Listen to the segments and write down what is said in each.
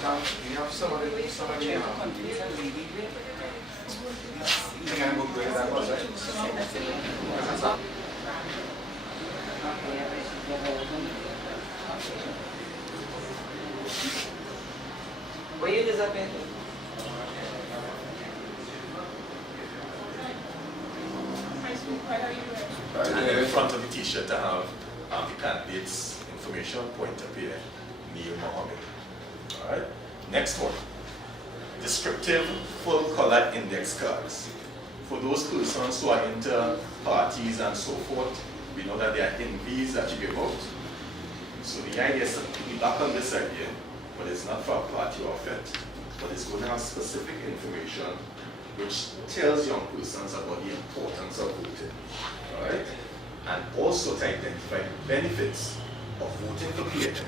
We have somebody now. Can book with that was right? Where you disappear? And then in front of the t-shirt I have the candidate's information, point of here, Neil Mohammed. Alright, next one. Descriptive full color index cards. For those persons who are into parties and so forth, we know that there are envies that you give out. So the idea is to piggyback on this idea, but it's not for a party or event, but it's going to have specific information which tells young persons about the importance of voting. Alright? And also to identify the benefits of voting for PNM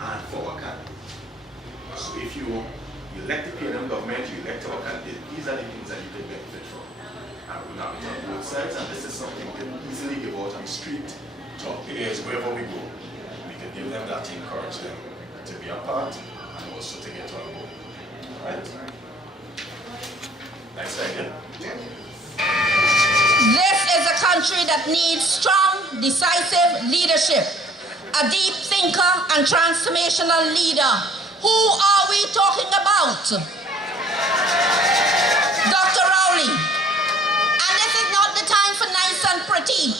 and for our candidate. So if you elect the PNM government, you elect our candidate, these are the things that you can benefit from. And we have it on both sides, and this is something we can easily give out on the street to our players wherever we go. We can give them that to encourage them to be a part and also to get on board. Alright? Next slide, yeah? This is a country that needs strong, decisive leadership, a deep thinker and transformational leader. Who are we talking about? Dr. Rowley. And this is not the time for nice and pretty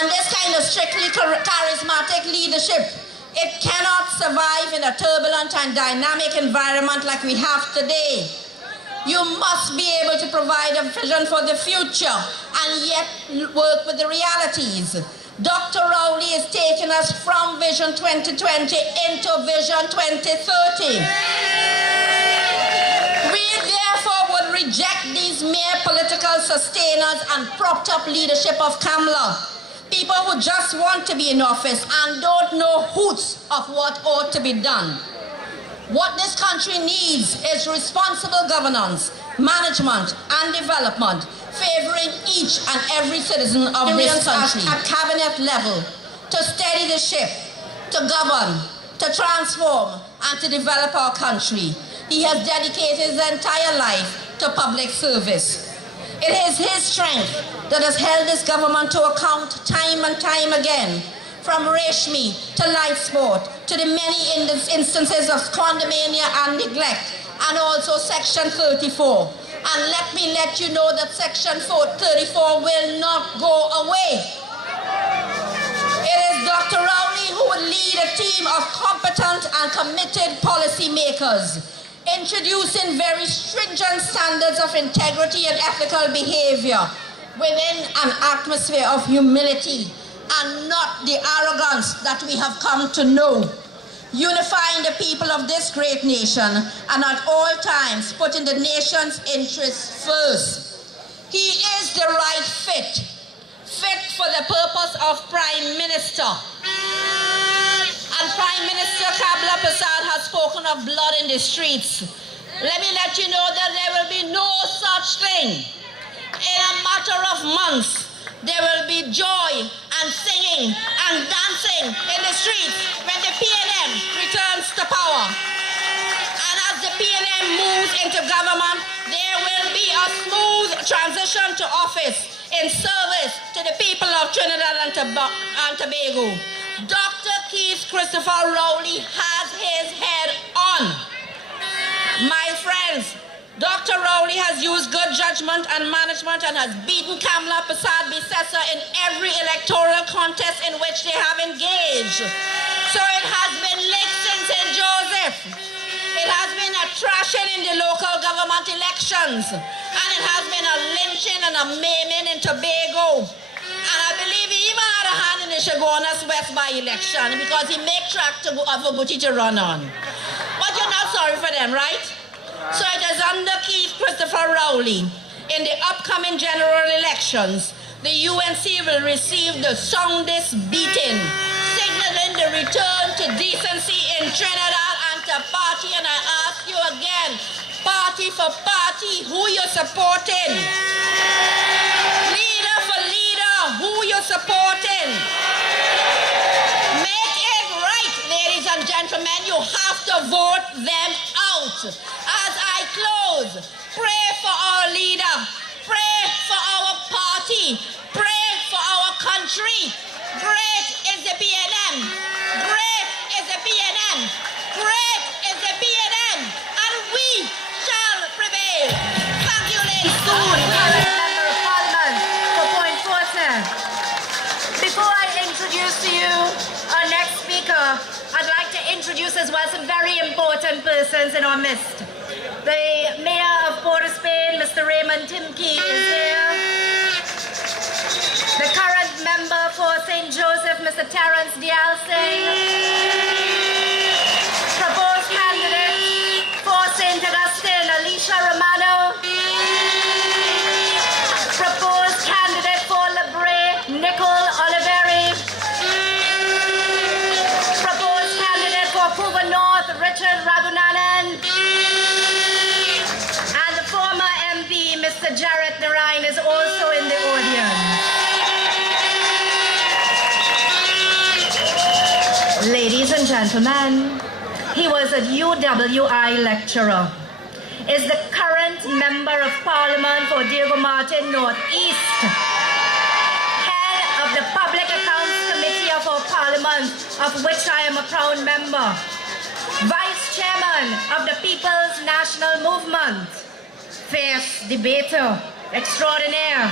and this kind of strictly charismatic leadership. It cannot survive in a turbulent and dynamic environment like we have today. You must be able to provide a vision for the future and yet work with the realities. Dr. Rowley is taking us from Vision 2020 into Vision 2030. We therefore would reject these mere political sustainers and propped up leadership of Kamla. People who just want to be in office and don't know hoots of what ought to be done. What this country needs is responsible governance, management, and development, favoring each and every citizen of this country at cabinet level to steady the ship, to govern, to transform, and to develop our country. He has dedicated his entire life to public service. It is his strength that has held this government to account time and time again, from Reshmi to life sport, to the many instances of squandermania and neglect, and also Section 34. And let you know that Section 34 will not go away. It is Dr. Rowley who will lead a team of competent and committed policymakers, introducing very stringent standards of integrity and ethical behavior within an atmosphere of humility and not the arrogance that we have come to know. Unifying the people of this great nation and at all times putting the nation's interests first. He is the right fit for the purpose of Prime Minister. And Prime Minister Kamla Prasad has spoken of blood in the streets. Let me let you know that there will be no such thing. In a matter of months, there will be joy and singing and dancing in the streets when the PNM returns to power. And as the PNM moves into government, there will be a smooth transition to office in service to the people of Trinidad and Tobago. Dr. Keith Christopher Rowley has his head on. My friends, Dr. Rowley has used good judgment and management and has beaten Kamla Prasad Bissessa in every electoral contest in which they have engaged. So it has been licked in St. Joseph. It has been a trashing in the local government elections. And it has been a lynching and a maiming in Tobago. And I believe he even had a hand in the Chagonas West by-election because he made track for Guti to run on. But you're not sorry for them, right? So it is under Keith Christopher Rowley. In the upcoming general elections, the UNC will receive the soundest beating, signaling the return to decency in Trinidad and to party. And I ask you again, party for party, who you're supporting? Leader for leader, who you're supporting? Make it right, ladies and and gentlemen, you have to vote them out. As I close, pray for our leader, pray for our party, pray for our country. Great is the BNM. Great is the BNM. Great is the BNM. And we shall prevail. Thank you, ladies. Soon, current Member of Parliament for Point Fortin. Before I introduce to you our next speaker, I'd like to introduce as well some very important persons in our midst. The Mayor of Port of Spain, Mr. Raymond Timke, is here. The current member for St. Joseph, Mr. Terence Dialsing. Proposed candidate for St. Augustine, Alicia Romano. Proposed candidate for Lebre, Nicole Oliveri. Proposed candidate for Puva North, Richard Ragunanan. And the former MP, Mr. Jarrett Narain, is also in the audience. Ladies and gentlemen, he was a UWI lecturer, is the current Member of Parliament for Diego Martin Northeast, head of the Public Accounts Committee of our Parliament, of which I am a proud member, Vice Chairman of the People's National Movement, fierce debater extraordinaire,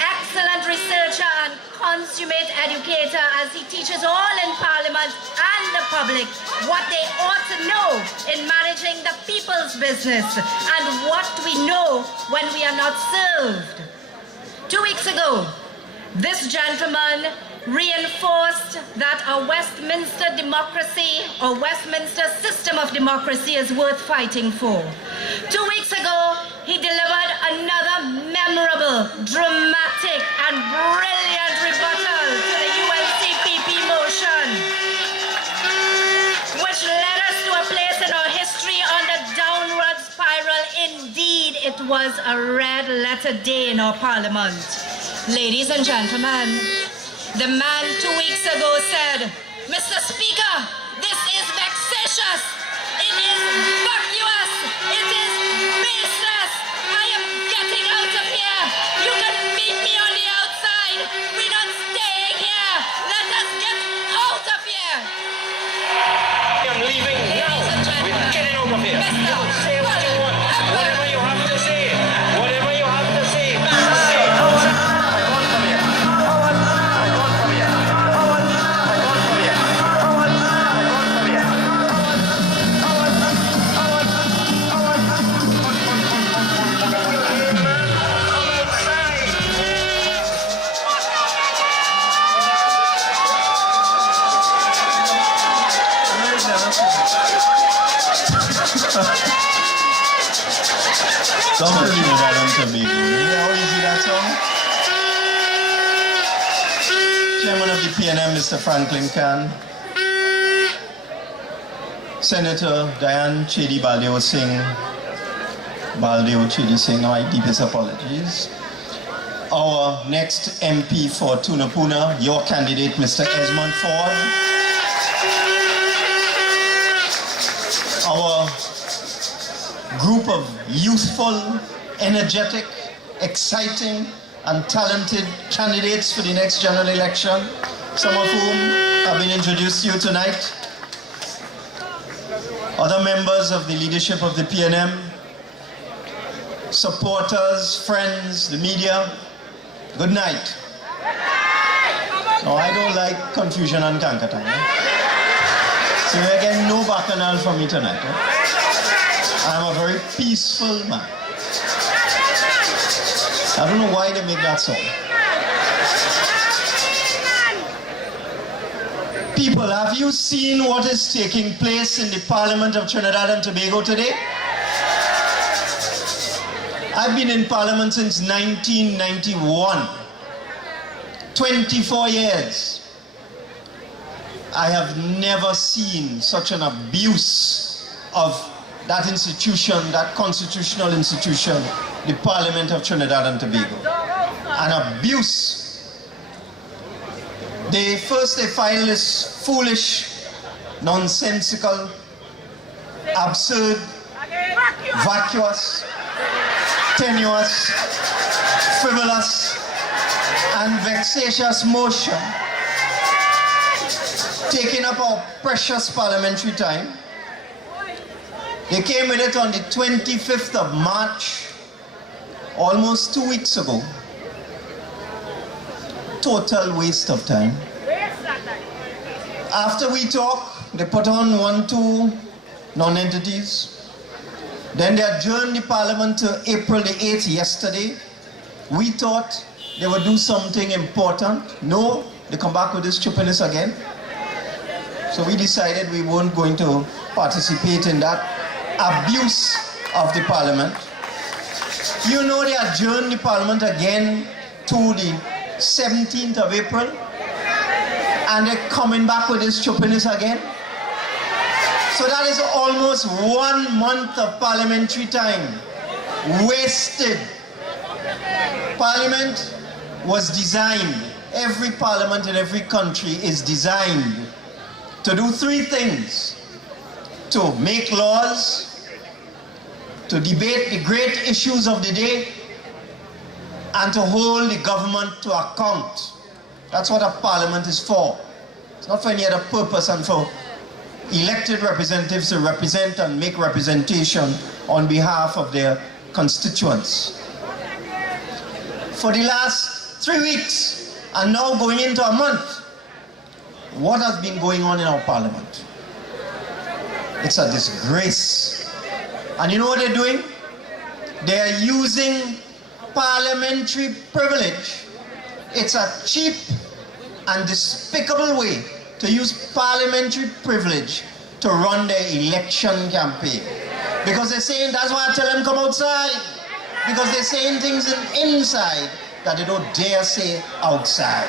excellent researcher and consummate educator, as he teaches all in Parliament and the public what they ought to know in managing the people's business and what we know when we are not served. 2 weeks ago, this gentleman reinforced that a Westminster democracy or Westminster system of democracy is worth fighting for. 2 weeks ago, he delivered another memorable, dramatic, and brilliant rebuttal to the UNCPP motion, which led us to a place in our history on the downward spiral. Indeed, it was a red-letter day in our Parliament. Ladies and gentlemen, the man 2 weeks ago said, "Mr. Speaker, this is vexatious. It is vacuous. It is baseless. I am getting out of here. You can meet me on the outside. We're not staying here. Let us get out of here." I'm leaving now. We're getting out of here. Say what you want. Whatever you have to say. Whatever you have to say. Come to Trinidad and Tobago. How easy that song? Chairman of the PNM, Mr. Franklin Khan. Senator Diane Chedi Baldeo Singh. Baldeo Chedi Singh, my deepest apologies. Our next MP for Tunapuna, your candidate, Mr. Esmond Ford. Our group of youthful, energetic, exciting, and talented candidates for the next general election, some of whom have been introduced to you tonight. Other members of the leadership of the PNM, supporters, friends, the media, good night. No, I don't like confusion and kankatan. So you're getting no bacchanal from me tonight. I'm a very peaceful man. I don't know why they make that song. People, have you seen what is taking place in the Parliament of Trinidad and Tobago today? I've been in Parliament since 1991. 24 years. I have never seen such an abuse of that institution, that constitutional institution, the Parliament of Trinidad and Tobago. An abuse. First they filed this foolish nonsensical, absurd, vacuous, tenuous, frivolous, and vexatious motion, taking up our precious parliamentary time. They came with it on the 25th of March, almost 2 weeks ago. Total waste of time. After we talk, they put on 1, 2 non-entities. Then they adjourned the parliament to April the 8th yesterday. We thought they would do something important. No, they come back with this stupidness again. So we decided we weren't going to participate in that abuse of the parliament. You know they adjourned the parliament again to the 17th of April, and they're coming back with this stupidness again. So that is almost 1 month of parliamentary time wasted. Parliament was designed, every parliament in every country is designed to do 3 things: to make laws, to debate the great issues of the day, and to hold the government to account. That's what a parliament is for. It's not for any other purpose and for elected representatives to represent and make representation on behalf of their constituents. For the last 3 weeks, and now going into a month, what has been going on in our parliament? It's a disgrace. And you know what they're doing? They're using parliamentary privilege. It's a cheap and despicable way to use parliamentary privilege to run their election campaign. Because they're saying, that's why I tell them come outside. Because they're saying things inside that they don't dare say outside.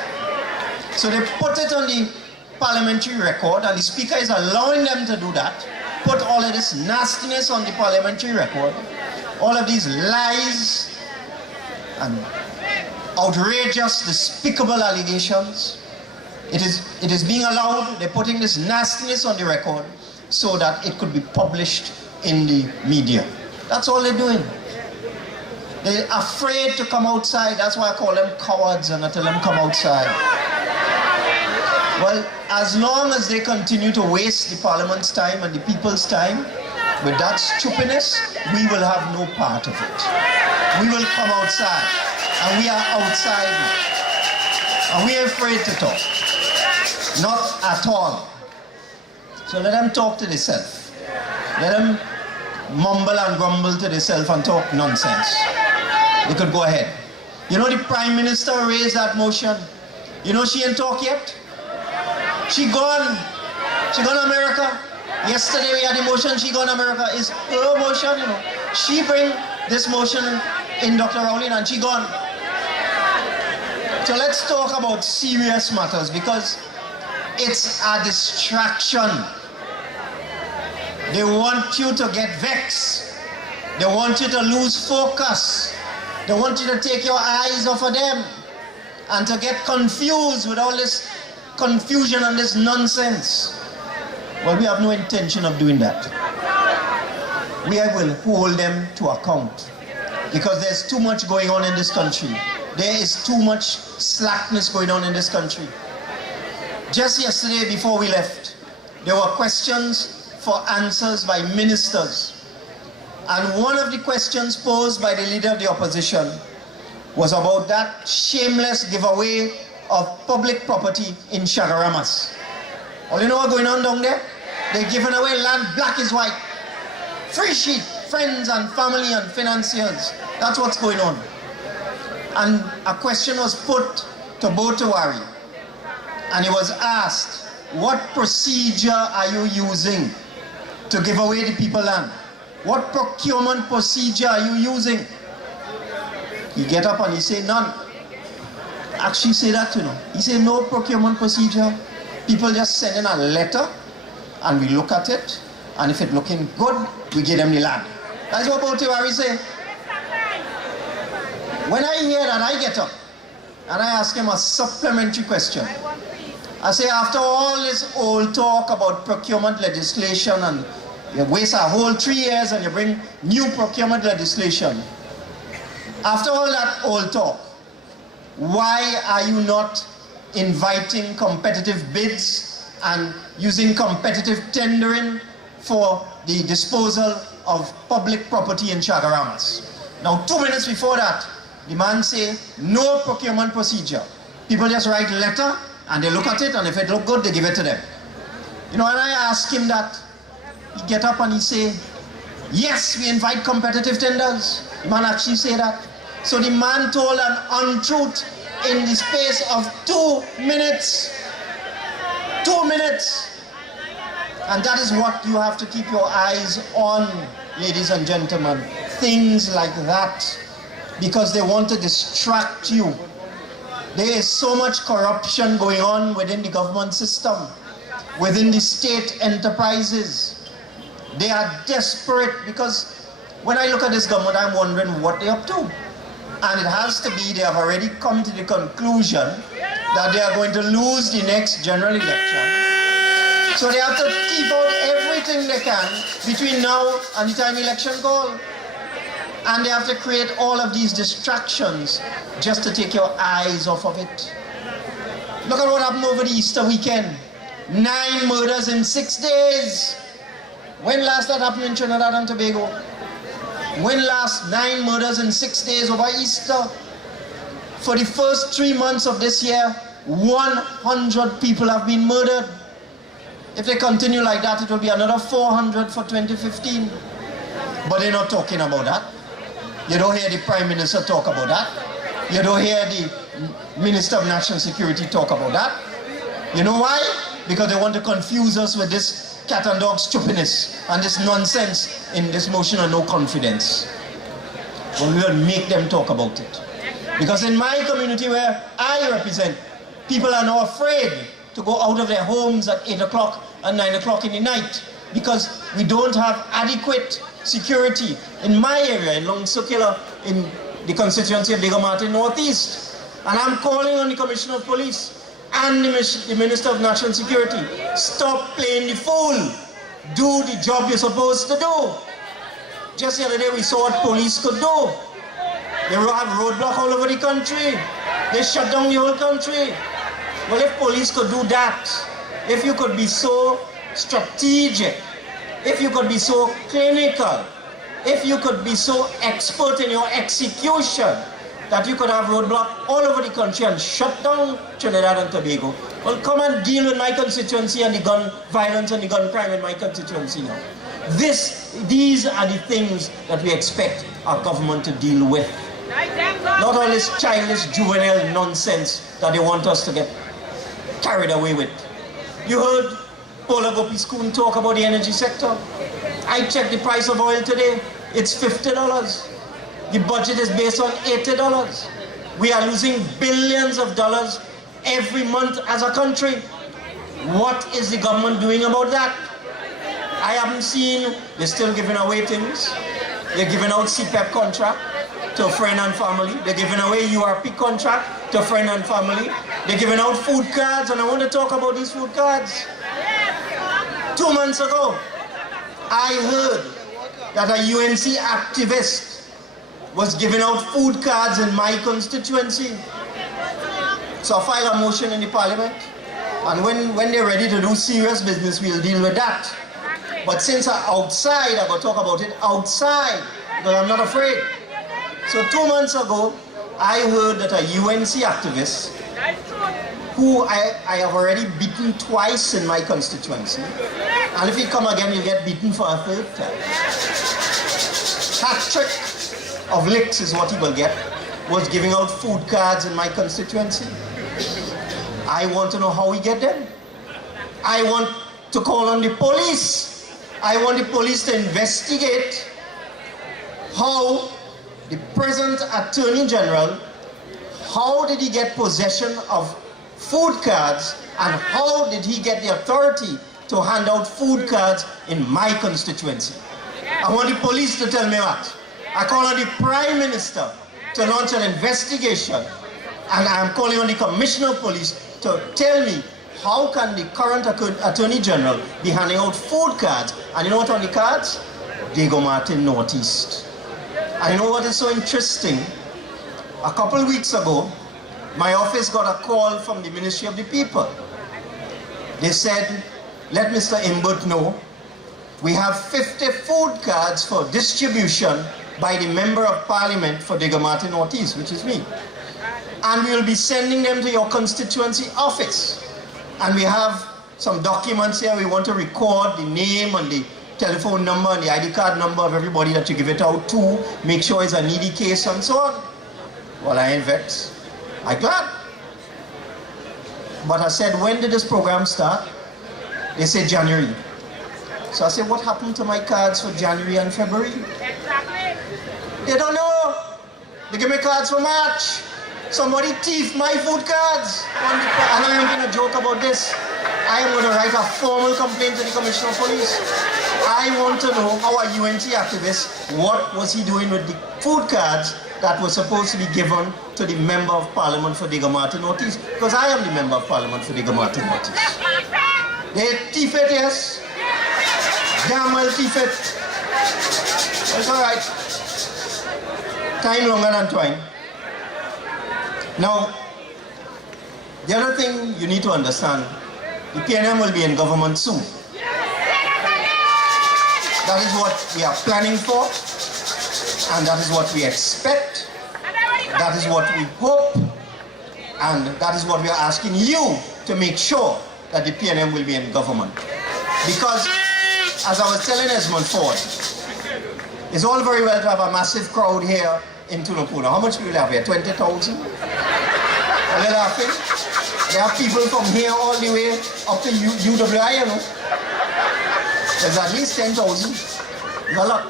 So they put it on the parliamentary record, and the speaker is allowing them to do that. Put all of this nastiness on the parliamentary record, all of these lies and outrageous, despicable allegations. It is being allowed. They're putting this nastiness on the record so that it could be published in the media. That's all they're doing. They're afraid to come outside. That's why I call them cowards and I tell them come outside. Well, as long as they continue to waste the parliament's time and the people's time with that stupidness, we will have no part of it. We will come outside, and we are outside now. And we are afraid to talk. Not at all. So let them talk to themselves. Let them mumble and grumble to themselves and talk nonsense. They could go ahead. You know the Prime Minister raised that motion. You know she ain't talk yet? She gone. She gone to America. Yesterday we had the motion, she gone to America. It's her motion, you know. She bring this motion in Dr. Rowling and she gone. So let's talk about serious matters because it's a distraction. They want you to get vexed. They want you to lose focus. They want you to take your eyes off of them and to get confused with all this confusion and this nonsense. Well, we have no intention of doing that. We will hold them to account because there's too much going on in this country. There is too much slackness going on in this country. Just yesterday before we left, there were questions for answers by ministers. And one of the questions posed by the leader of the opposition was about that shameless giveaway of public property in Chagaramas. All you know what's going on down there? They're giving away land, black is white. Free sheet, friends and family and financiers. That's what's going on. And a question was put to Botawari. And it was asked, what procedure are you using to give away the people land? What procurement procedure are you using? He get up and he say, none. Actually say that, you know. He say, no procurement procedure. People just send in a letter and we look at it. And if it's looking good, we give them the land. That's what Botawari say. When I hear that, I get up and I ask him a supplementary question. I say, after all this old talk about procurement legislation, and you waste a whole 3 years and you bring new procurement legislation, after all that old talk, why are you not inviting competitive bids and using competitive tendering for the disposal of public property in Chagaramas? Now, 2 minutes before that, the man say, no procurement procedure. People just write a letter and they look at it, and if it look good, they give it to them. You know, when I ask him that, he get up and he say, yes, we invite competitive tenders. The man actually say that. So the man told an untruth in the space of 2 minutes. 2 minutes. And that is what you have to keep your eyes on, ladies and gentlemen. Things like that. Because they want to distract you. There is so much corruption going on within the government system, within the state enterprises. They are desperate, because when I look at this government, I'm wondering what they're up to. And it has to be they have already come to the conclusion that they are going to lose the next general election. So they have to keep out everything they can between now and the time election call. And they have to create all of these distractions just to take your eyes off of it. Look at what happened over the Easter weekend. 9 murders in 6 days. When last that happened in Trinidad and Tobago? When last 9 murders in 6 days over Easter? For the first 3 months of this year, 100 people have been murdered. If they continue like that, it will be another 400 for 2015. But they're not talking about that. You don't hear the Prime Minister talk about that. You don't hear the Minister of National Security talk about that. You know why? Because they want to confuse us with this cat and dog stupidness and this nonsense in this motion of no confidence. But we will make them talk about it. Because in my community where I represent, people are now afraid to go out of their homes at 8 o'clock and 9 o'clock in the night because we don't have adequate security in my area, in Long Circular, in the constituency of Diego Martin Northeast. And I'm calling on the Commissioner of Police and the Minister of National Security, stop playing the fool. Do the job you're supposed to do. Just the other day we saw what police could do. They have roadblock all over the country. They shut down the whole country. Well, if police could do that, if you could be so strategic, if you could be so clinical, if you could be so expert in your execution, that you could have roadblock all over the country and shut down Trinidad and Tobago, well, come and deal with my constituency and the gun violence and the gun crime in my constituency now. These are the things that we expect our government to deal with. Not all this childish, juvenile nonsense that they want us to get carried away with. You heard Paula Gopi-Skoon talk about the energy sector. I checked the price of oil today. It's $50. The budget is based on $80. We are losing billions of dollars every month as a country. What is the government doing about that? I haven't seen. They're still giving away things. They're giving out CPEP contract to friend and family. They're giving away URP contract to friend and family. They're giving out food cards, and I want to talk about these food cards. 2 months ago, I heard that a UNC activist was giving out food cards in my constituency. So I filed a motion in the parliament, and when they're ready to do serious business, we'll deal with that. But since I'm outside, I'm going to talk about it outside, because I'm not afraid. So 2 months ago, I heard that a UNC activist, who I have already beaten twice in my constituency, and if he come again, he'll get beaten for a third time. Hat-trick of licks is what he will get, was giving out food cards in my constituency. I want to know how we get them. I want to call on the police. I want the police to investigate how the present Attorney General, how did he get possession of food cards, and how did he get the authority to hand out food cards in my constituency? I want the police to tell me what. I call on the Prime Minister to launch an investigation, and I'm calling on the Commissioner of Police to tell me how can the current Attorney General be handing out food cards? And you know what on the cards? Diego Martin Northeast. And you know what is so interesting? A couple of weeks ago, my office got a call from the Ministry of the People. They said, let Mr. Imbert know, we have 50 food cards for distribution by the Member of Parliament for Diego Martin Northeast, which is me. And we will be sending them to your constituency office. And we have some documents here. We want to record the name and the telephone number and the ID card number of everybody that you give it out to, make sure it's a needy case and so on. Well, I ain't vexed. I'm glad. But I said, when did this program start? They said January. So I said, what happened to my cards for January and February? Exactly. They don't know. They give me cards for March. Somebody thieved my food cards. And I am going to joke about this. I am going to write a formal complaint to the Commissioner of Police. I want to know how a UNT activist, what was he doing with the food cards that were supposed to be given to the Member of Parliament for Diego Martin Northeast? Because I am the Member of Parliament for Diego Martin Northeast. They thief it, yes. Damn well thief it. It's all right. Time longer than twine. Now, the other thing you need to understand, the PNM will be in government soon. That is what we are planning for, and that is what we expect, that is what we hope, and that is what we are asking you to make sure that the PNM will be in government. Because, as I was telling Esmond Ford, it's all very well to have a massive crowd here in Tunapuna. How much people have here? 20,000? Are they laughing? There are people from here all the way up to UWI, you know. There's at least 10,000. Good luck.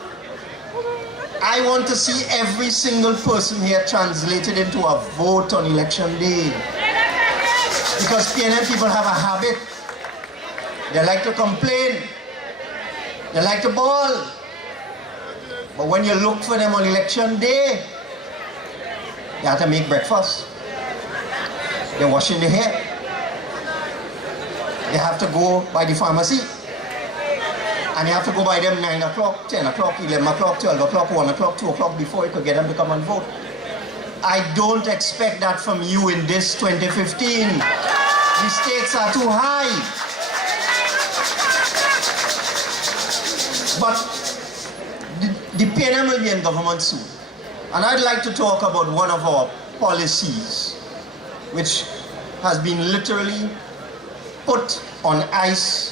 I want to see every single person here translated into a vote on election day. Because PNM people have a habit. They like to complain. They like to bawl. But when you look for them on election day, they have to make breakfast. They're washing their hair. They have to go by the pharmacy. And you have to go by them 9 o'clock, 10 o'clock, 11 o'clock, 12 o'clock, 1 o'clock, 2 o'clock before you could get them to come and vote. I don't expect that from you in this 2015. The stakes are too high. But the PNM will be in government soon. And I'd like to talk about one of our policies, which has been literally put on ice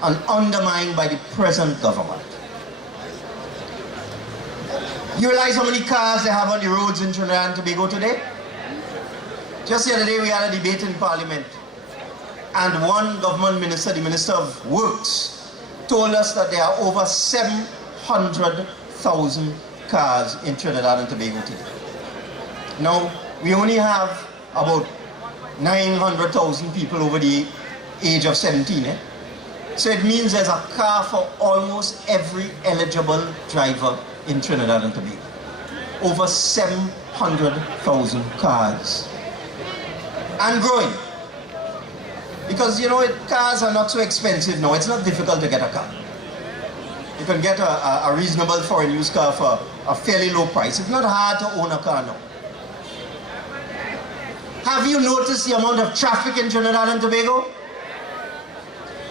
and undermined by the present government. You realize how many cars they have on the roads in Trinidad and Tobago today? Just the other day we had a debate in Parliament, and one government minister, the Minister of Works, told us that there are over 700,000 cars in Trinidad and Tobago today. Now, we only have about 900,000 people over the age of 17. So it means there's a car for almost every eligible driver in Trinidad and Tobago. Over 700,000 cars. And growing. Because, you know, cars are not so expensive now. It's not difficult to get a car. You can get a reasonable foreign used car for a fairly low price. It's not hard to own a car now. Have you noticed the amount of traffic in Trinidad and Tobago?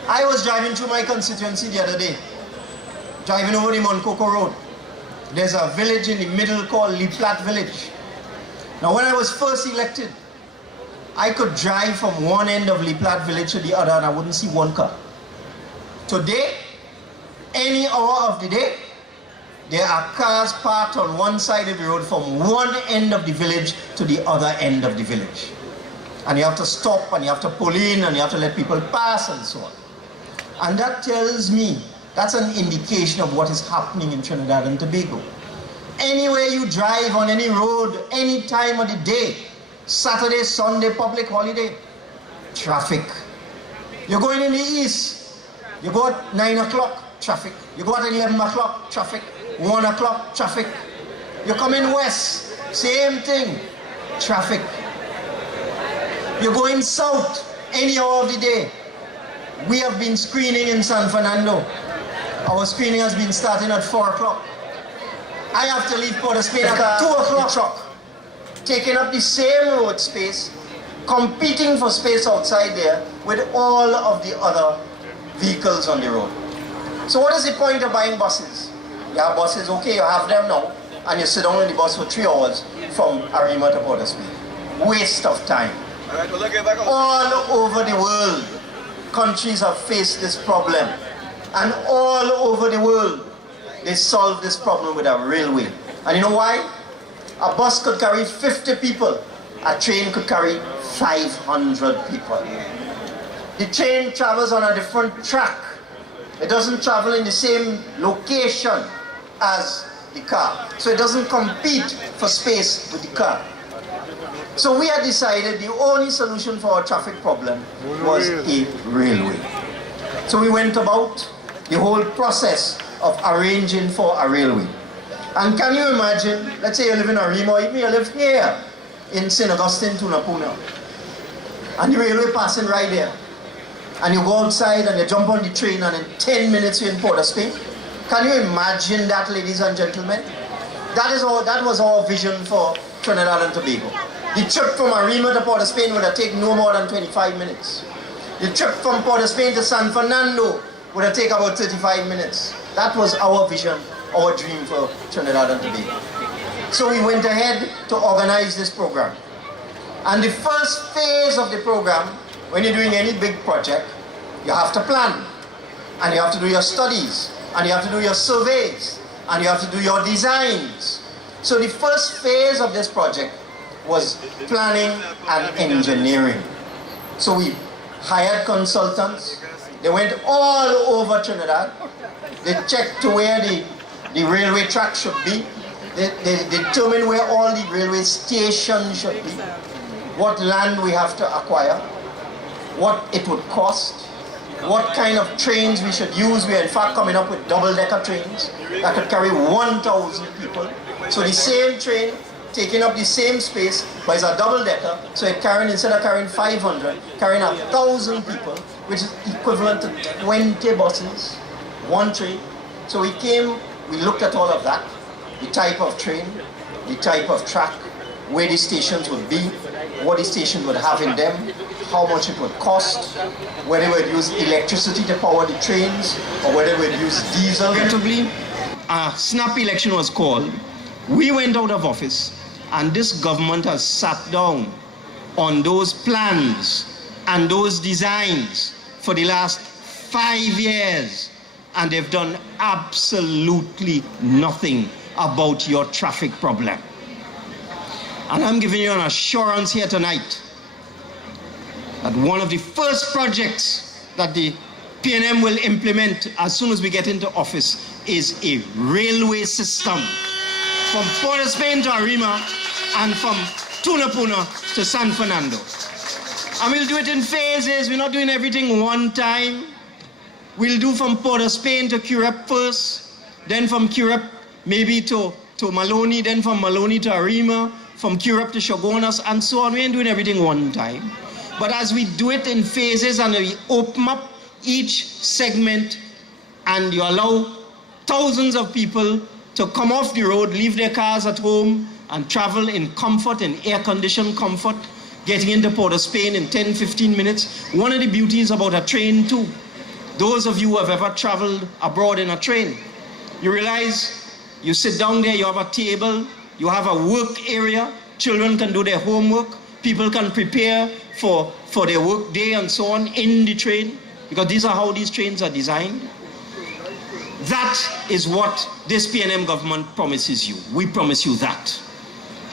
I was driving through my constituency the other day, driving over the Moncoko Road. There's a village in the middle called Leplat Village. Now, when I was first elected, I could drive from one end of Leplat Village to the other and I wouldn't see one car. Today, any hour of the day, there are cars parked on one side of the road from one end of the village to the other end of the village. And you have to stop and you have to pull in and you have to let people pass and so on. And that tells me, that's an indication of what is happening in Trinidad and Tobago. Anywhere you drive on any road, any time of the day, Saturday, Sunday, public holiday, traffic. You're going in the east, you go at 9 o'clock, traffic. You go at 11 o'clock, traffic. 1 o'clock, traffic. You come in west, same thing, traffic. You're going south, any hour of the day. We have been screening in San Fernando. Our screening has been starting at 4 o'clock. I have to leave Port of Spain at 2 o'clock, taking up the same road space, competing for space outside there with all of the other vehicles on the road. So what is the point of buying buses? You have buses, okay, you have them now, and you sit down in the bus for 3 hours from Arima to Port of Spain. Waste of time. All over the world, countries have faced this problem. And all over the world, they solve this problem with a railway. And you know why? A bus could carry 50 people. A train could carry 500 people. The train travels on a different track. It doesn't travel in the same location as the car. So it doesn't compete for space with the car. So we had decided the only solution for our traffic problem was a railway. So we went about the whole process of arranging for a railway. And can you imagine, let's say you live in Arima, or even you live here in St. Augustine, Tunapuna, and the railway passing right there, and you go outside and you jump on the train and in 10 minutes you're in Port of Spain. Can you imagine that, ladies and gentlemen? That was our vision for Trinidad and Tobago. The trip from Arima to Port of Spain would have taken no more than 25 minutes. The trip from Port of Spain to San Fernando would have taken about 35 minutes. That was our vision, our dream for Trinidad and Tobago. So we went ahead to organize this program. And the first phase of the program, when you're doing any big project, you have to plan. And you have to do your studies. And you have to do your surveys. And you have to do your designs. So the first phase of this project was planning and engineering. So we hired consultants. They went all over Trinidad. They checked to where the railway track should be. They determined where all the railway stations should be. What land we have to acquire. What it would cost. What kind of trains we should use. We are in fact coming up with double-decker trains that could carry 1,000 people. So the same train taking up the same space, but it's a double-decker, so it carrying, instead of carrying 500, carrying 1,000 people, which is equivalent to 20 buses, one train. So we looked at all of that, the type of train, the type of track, where the stations would be, what the stations would have in them, how much it would cost, whether we would use electricity to power the trains, or whether we would use diesel. Regrettably, a snap election was called. We went out of office, and this government has sat down on those plans and those designs for the last 5 years, and they've done absolutely nothing about your traffic problem. And I'm giving you an assurance here tonight that one of the first projects that the PNM will implement as soon as we get into office is a railway system from Port of Spain to Arima and from Tunapuna to San Fernando. And we'll do it in phases. We're not doing everything one time. We'll do from Port of Spain to Curep first, then from Curep maybe to Maloney, then from Maloney to Arima, from Curep to Shogunas, and so on. We ain't doing everything one time. But as we do it in phases and we open up each segment and you allow thousands of people to come off the road, leave their cars at home and travel in comfort, in air-conditioned comfort, getting into Port of Spain in 10, 15 minutes. One of the beauties about a train too, those of you who have ever traveled abroad in a train, you realize you sit down there, you have a table, you have a work area, children can do their homework, people can prepare for their work day and so on in the train, because these are how these trains are designed. That is what this PNM government promises you. We promise you that.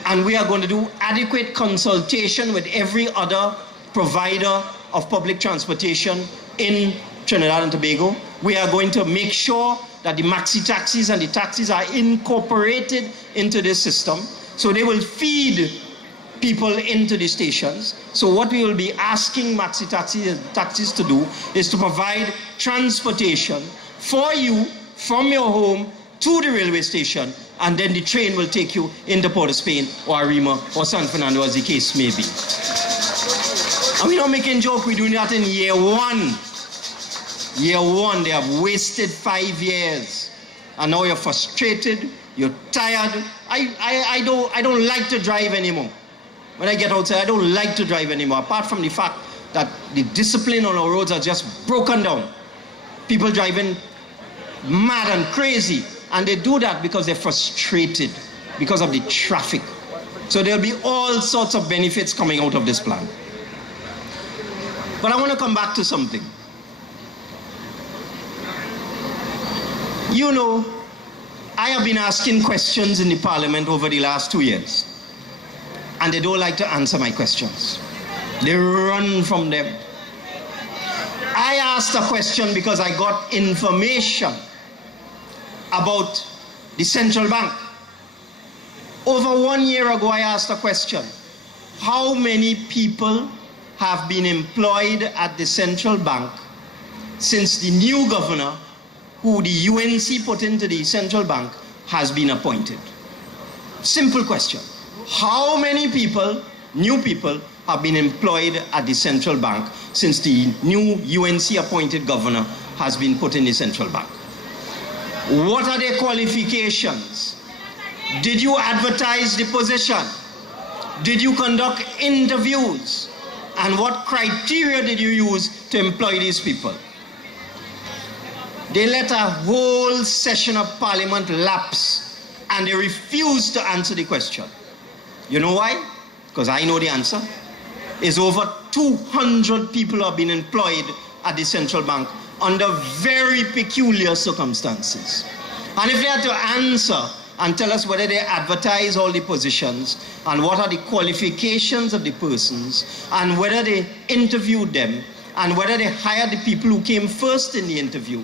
And we are going to do adequate consultation with every other provider of public transportation in Trinidad and Tobago. We are going to make sure that the maxi taxis and the taxis are incorporated into this system, so they will feed people into the stations. So what we will be asking maxi taxis to do is to provide transportation for you from your home to the railway station, and then the train will take you into Port of Spain or Arima or San Fernando, as the case may be. And we're not making joke, we're doing that in year one. Year one, they have wasted 5 years. And now you're frustrated, you're tired. I don't like to drive anymore. When I get outside, I don't like to drive anymore, apart from the fact that the discipline on our roads are just broken down. People driving mad and crazy, and they do that because they're frustrated because of the traffic. So there'll be all sorts of benefits coming out of this plan. But I want to come back to something. You know, I have been asking questions in the parliament over the last 2 years, and they don't like to answer my questions. They run from them. I asked a question because I got information about the central bank. Over 1 year ago, I asked a question. How many people have been employed at the central bank since the new governor, who the UNC put into the central bank, has been appointed? Simple question. How many people, new people, have been employed at the central bank since the new UNC appointed governor has been put in the central bank? What are their qualifications? Did you advertise the position? Did you conduct interviews? And what criteria did you use to employ these people? They let a whole session of parliament lapse, and they refused to answer the question. You know why? Because I know the answer. It's over 200 people have been employed at the central bank under very peculiar circumstances. And if they had to answer and tell us whether they advertise all the positions and what are the qualifications of the persons and whether they interviewed them and whether they hired the people who came first in the interview,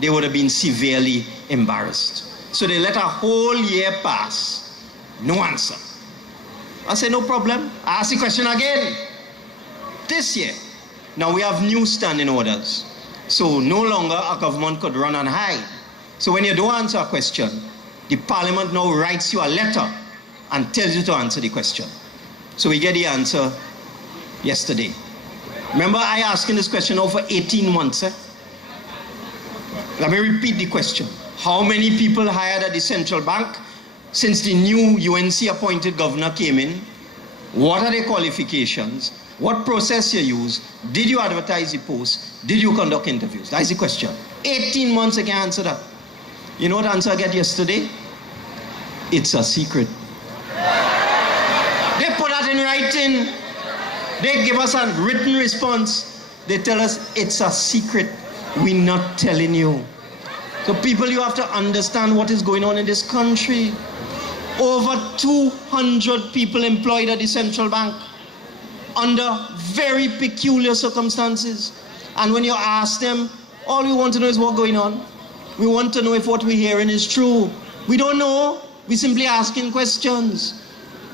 they would have been severely embarrassed. So they let a whole year pass, no answer. I say, no problem. I ask the question again. This year, now we have new standing orders. So no longer a government could run and hide. So when you don't answer a question, the parliament now writes you a letter and tells you to answer the question. So we get the answer yesterday. Remember, I asking this question over 18 months. Let me repeat the question. How many people hired at the central bank since the new UNC appointed governor came in? What are their qualifications? What process you use? Did you advertise the post? Did you conduct interviews? That's the question. 18 months I can answer that. You know what answer I get yesterday? It's a secret. They put that in writing. They give us a written response. They tell us it's a secret. We're not telling you. So people, you have to understand what is going on in this country. Over 200 people employed at the central bank under very peculiar circumstances. And when you ask them, all we want to know is what's going on. We want to know if what we're hearing is true. We don't know. We're simply asking questions.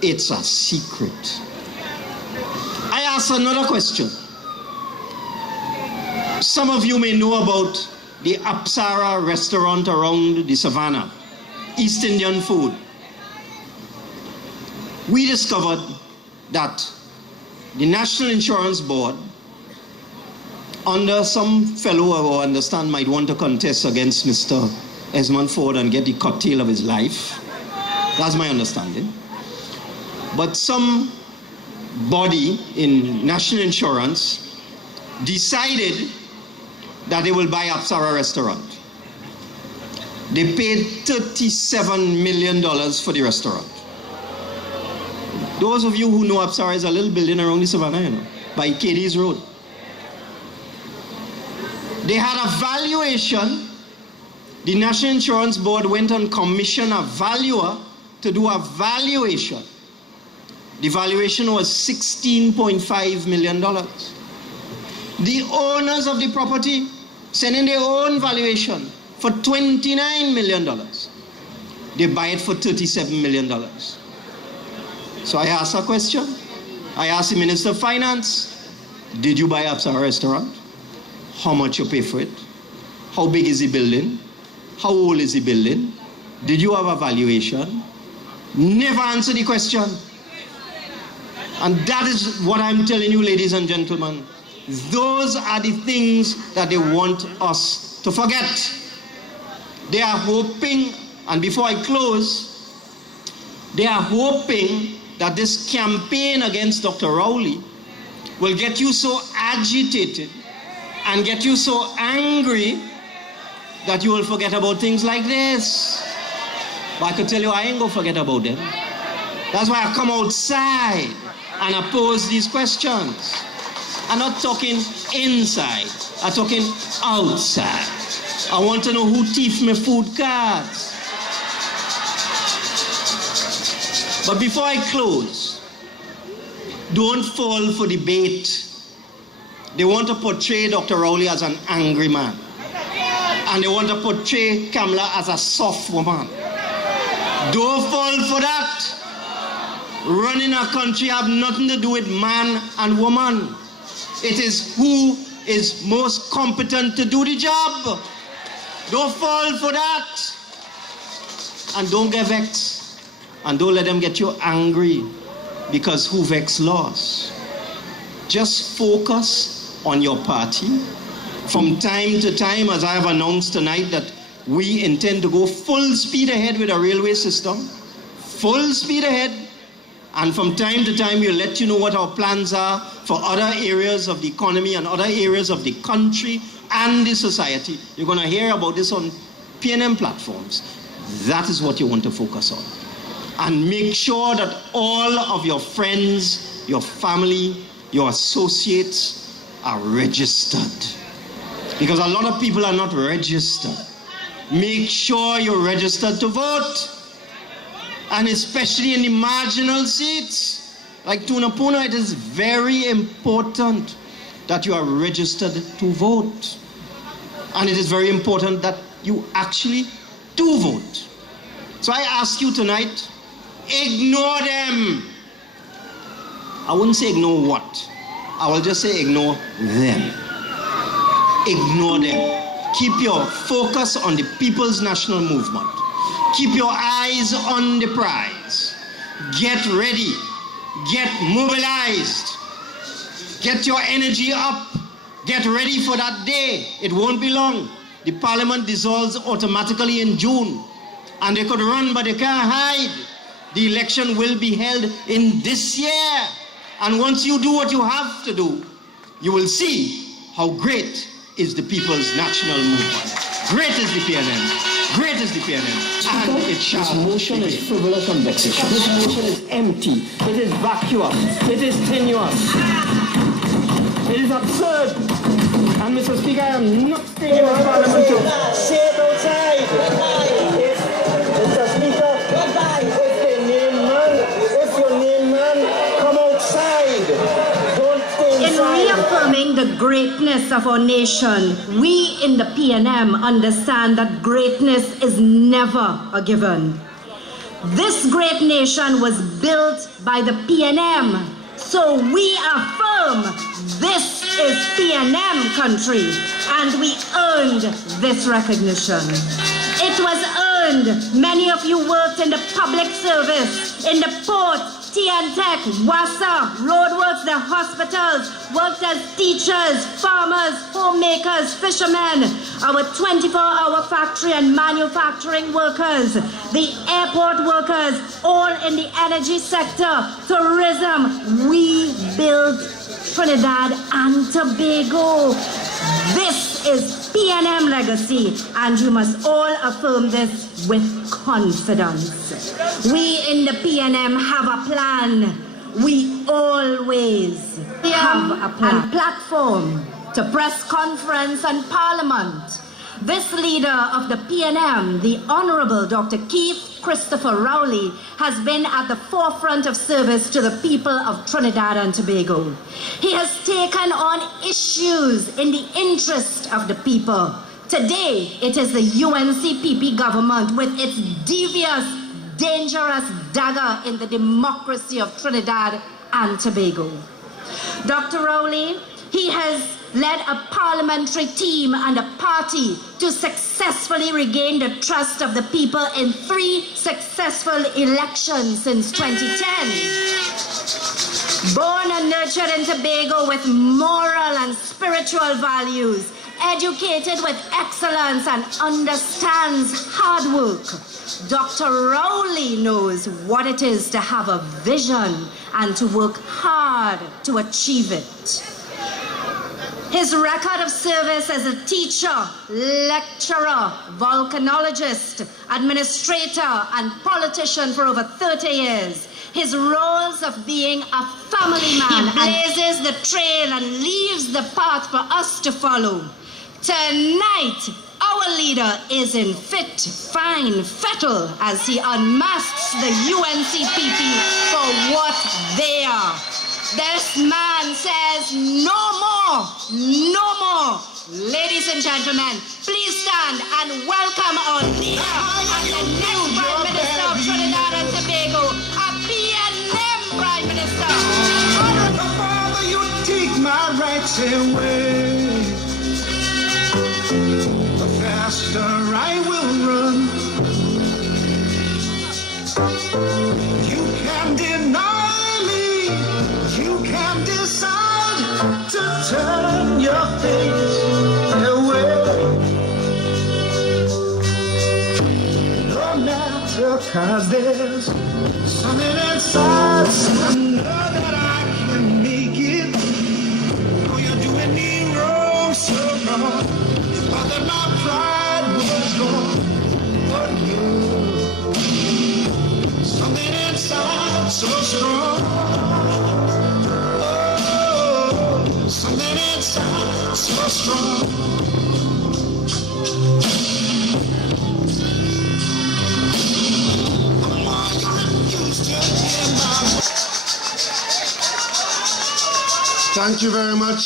It's a secret. I ask another question. Some of you may know about the Apsara restaurant around the Savannah, East Indian food. We discovered that the National Insurance Board, under some fellow who I understand might want to contest against Mr. Esmond Ford and get the cocktail of his life, that's my understanding. But some body in National Insurance decided that they will buy Apsara restaurant. They paid $37 million for the restaurant. Those of you who know Apsara is a little building around the Savannah, you know, by Katie's Road. They had a valuation. The National Insurance Board went and commissioned a valuer to do a valuation. The valuation was $16.5 million. The owners of the property sent in their own valuation for $29 million. They buy it for $37 million. So I asked a question. I asked the Minister of Finance, did you buy Apsara restaurant? How much you pay for it? How big is the building? How old is the building? Did you have a valuation? Never answer the question. And that is what I'm telling you, ladies and gentlemen. Those are the things that they want us to forget. They are hoping, and before I close, they are hoping that this campaign against Dr. Rowley will get you so agitated and get you so angry that you will forget about things like this. But I could tell you I ain't gonna forget about them. That's why I come outside and I pose these questions. I'm not talking inside, I'm talking outside. I want to know who thief my food cards. But before I close, don't fall for the bait. They want to portray Dr. Rowley as an angry man. And they want to portray Kamala as a soft woman. Don't fall for that. Running a country have nothing to do with man and woman. It is who is most competent to do the job. Don't fall for that. And don't get vexed. And don't let them get you angry, because who vex lost. Just focus on your party. From time to time, as I have announced tonight, that we intend to go full speed ahead with our railway system. Full speed ahead. And from time to time, we'll let you know what our plans are for other areas of the economy and other areas of the country and the society. You're going to hear about this on PNM platforms. That is what you want to focus on. And make sure that all of your friends, your family, your associates are registered. Because a lot of people are not registered. Make sure you're registered to vote. And especially in the marginal seats, like Tunapuna, it is very important that you are registered to vote. And it is very important that you actually do vote. So I ask you tonight, ignore them. I wouldn't say ignore what. I will just say ignore them. Ignore them. Keep your focus on the People's National Movement. Keep your eyes on the prize. Get ready. Get mobilized. Get your energy up. Get ready for that day. It won't be long. The parliament dissolves automatically in June. And they could run, but they can't hide. The election will be held in this year. And once you do what you have to do, you will see how great is the People's National Movement. Great is the PNM. Great is the PNM. And it shall. This motion is frivolous and vexatious. This motion is empty. It is vacuous. It is tenuous. It is absurd. And Mr. Speaker, I am not staying in the Parliament to say it outside. Mr. Speaker, if your name man, come outside. Don't stay inside. In reaffirming the greatness of our nation, we in the PNM understand that greatness is never a given. This great nation was built by the PNM, so we affirm this is PNM country, and we earned this recognition. It was earned. Many of you worked in the public service, in the port, Tech, WASA, roadworks, the hospitals, worked as teachers, farmers, homemakers, fishermen, our 24-hour factory and manufacturing workers, the airport workers, all in the energy sector, tourism. We built Trinidad and Tobago. This is PNM legacy, and you must all affirm this with confidence. We in the PNM have a plan. We always have a plan. And platform to press conference and parliament. This leader of the PNM, the Honorable Dr. Keith Christopher Rowley, has been at the forefront of service to the people of Trinidad and Tobago. He has taken on issues in the interest of the people. Today, it is the UNCPP government with its devious, dangerous dagger in the democracy of Trinidad and Tobago. Dr. Rowley, he has led a parliamentary team and a party to successfully regain the trust of the people in 3 successful elections since 2010. Born and nurtured in Tobago with moral and spiritual values, educated with excellence and understands hard work, Dr. Rowley knows what it is to have a vision and to work hard to achieve it. His record of service as a teacher, lecturer, volcanologist, administrator, and politician for over 30 years. His roles of being a family man. He blazes the trail and leaves the path for us to follow. Tonight, our leader is in fit, fine fettle as he unmasks the UNCPP for what they are. This man says no more, no more. Ladies and gentlemen, please stand and welcome our leader and the next Prime Minister of Trinidad and Tobago, a PNM Prime Minister. Father, you take my rights away. The faster I will run. You can deny me. You can decide to turn your face away. No matter, 'cause there's something inside. I know that I can make it. Oh, you're doing me wrong, so wrong. Thought that my pride was gone. But you, something inside so strong. Something inside so strong. Thank you very much,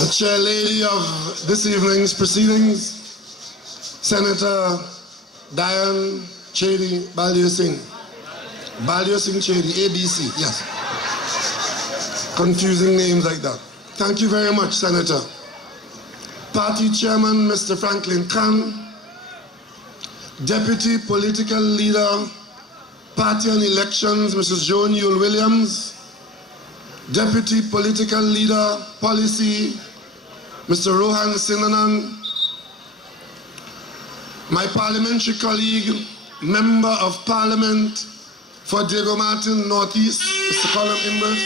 the chair lady of this evening's proceedings, Senator Diane Chedi Baldio Singh. Baldio Singh Chedi, ABC, yes. Confusing names like that. Thank you very much, Senator. Party Chairman, Mr. Franklin Khan. Deputy Political Leader, Party and Elections, Mrs. Joan Yule Williams. Deputy Political Leader, Policy, Mr. Rohan Sinanan. My parliamentary colleague, Member of Parliament for Diego Martin Northeast, Mr. Colin Imbert.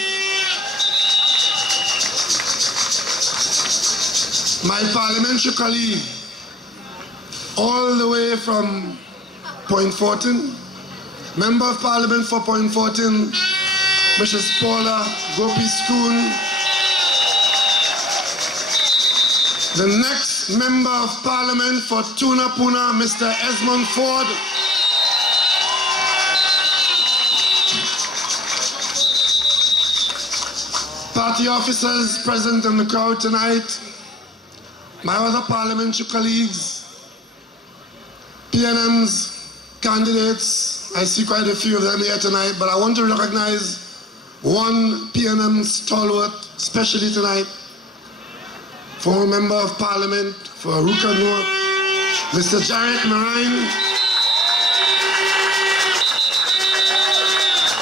My parliamentary colleague, all the way from Point Fortin, Member of Parliament for Point Fortin, Mrs. Paula Gopi-Skoon. The next Member of Parliament for Tunapuna, Mr. Esmond Ford. Party officers present in the crowd tonight, my other parliamentary colleagues, PNM's candidates, I see quite a few of them here tonight, but I want to recognize one PNM stalwart, especially tonight, former Member of Parliament for Aruka North, Mr. Jarrett Marine.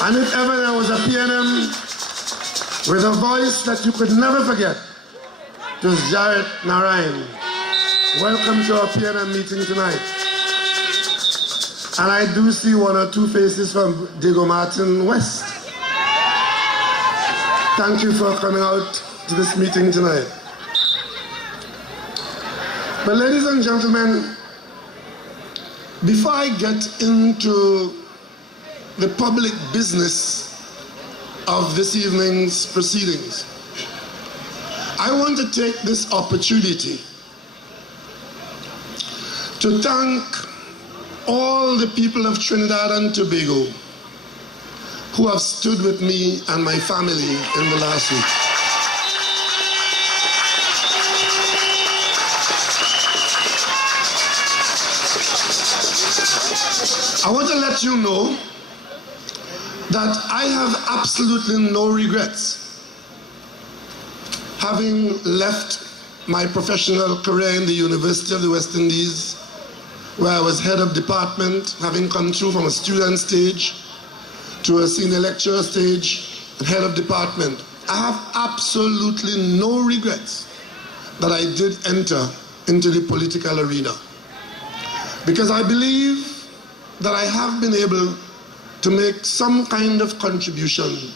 And if ever there was a PNM with a voice that you could never forget, it was Jarrett Marine. Welcome to our PNM meeting tonight. And I do see one or two faces from Diego Martin West. Thank you for coming out to this meeting tonight. But ladies and gentlemen, before I get into the public business of this evening's proceedings, I want to take this opportunity to thank all the people of Trinidad and Tobago who have stood with me and my family in the last week. I want to let you know that I have absolutely no regrets having left my professional career in the University of the West Indies, where I was head of department, having come through from a student stage to a senior lecturer stage and head of department, I have absolutely no regrets that I did enter into the political arena. Because I believe that I have been able to make some kind of contribution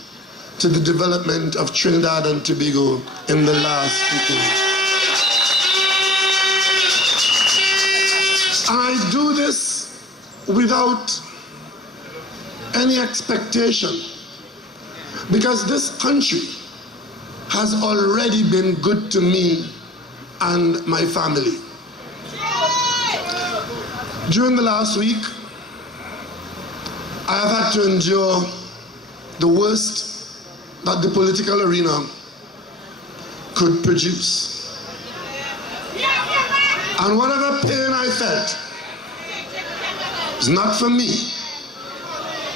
to the development of Trinidad and Tobago in the last decade. And I do this without any expectation, because this country has already been good to me and my family. During the last week, I have had to endure the worst that the political arena could produce. And whatever pain I felt is not for me,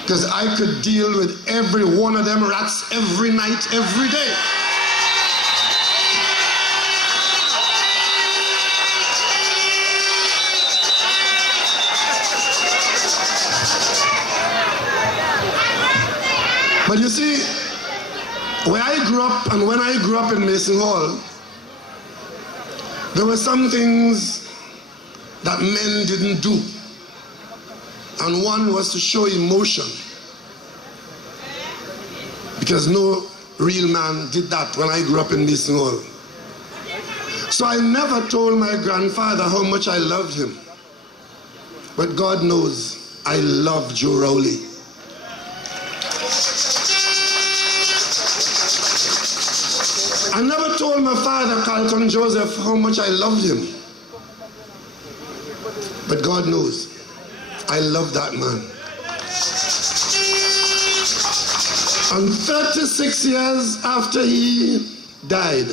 because I could deal with every one of them rats every night, every day. But you see, where I grew up and when I grew up in Mason Hall, there were some things that men didn't do. And one was to show emotion, because no real man did that when I grew up in Mason Hall. So I never told my grandfather how much I loved him. But God knows I love Joe Rowley. I never told my father, Carlton Joseph, how much I loved him. But God knows I love that man. And 36 years after he died,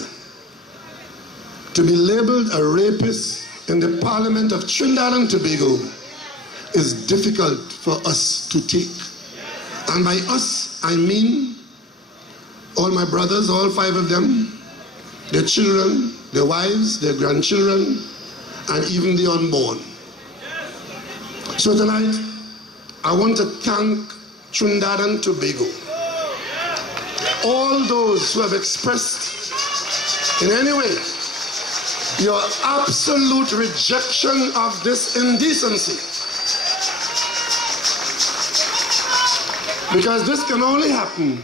to be labeled a rapist in the Parliament of Trinidad and Tobago is difficult for us to take. And by us, I mean all my brothers, all 5 of them, their children, their wives, their grandchildren, and even the unborn. So tonight, I want to thank Trinidad and Tobago. All those who have expressed in any way your absolute rejection of this indecency. Because this can only happen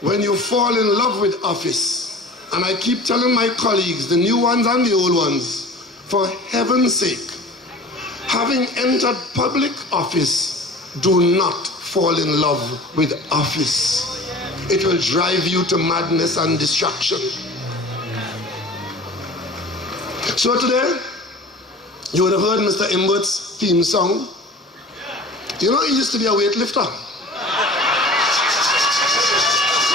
when you fall in love with office. And I keep telling my colleagues, the new ones and the old ones, for heaven's sake, having entered public office, do not fall in love with office. It will drive you to madness and destruction. So today, you would have heard Mr. Imbert's theme song. You know, he used to be a weightlifter.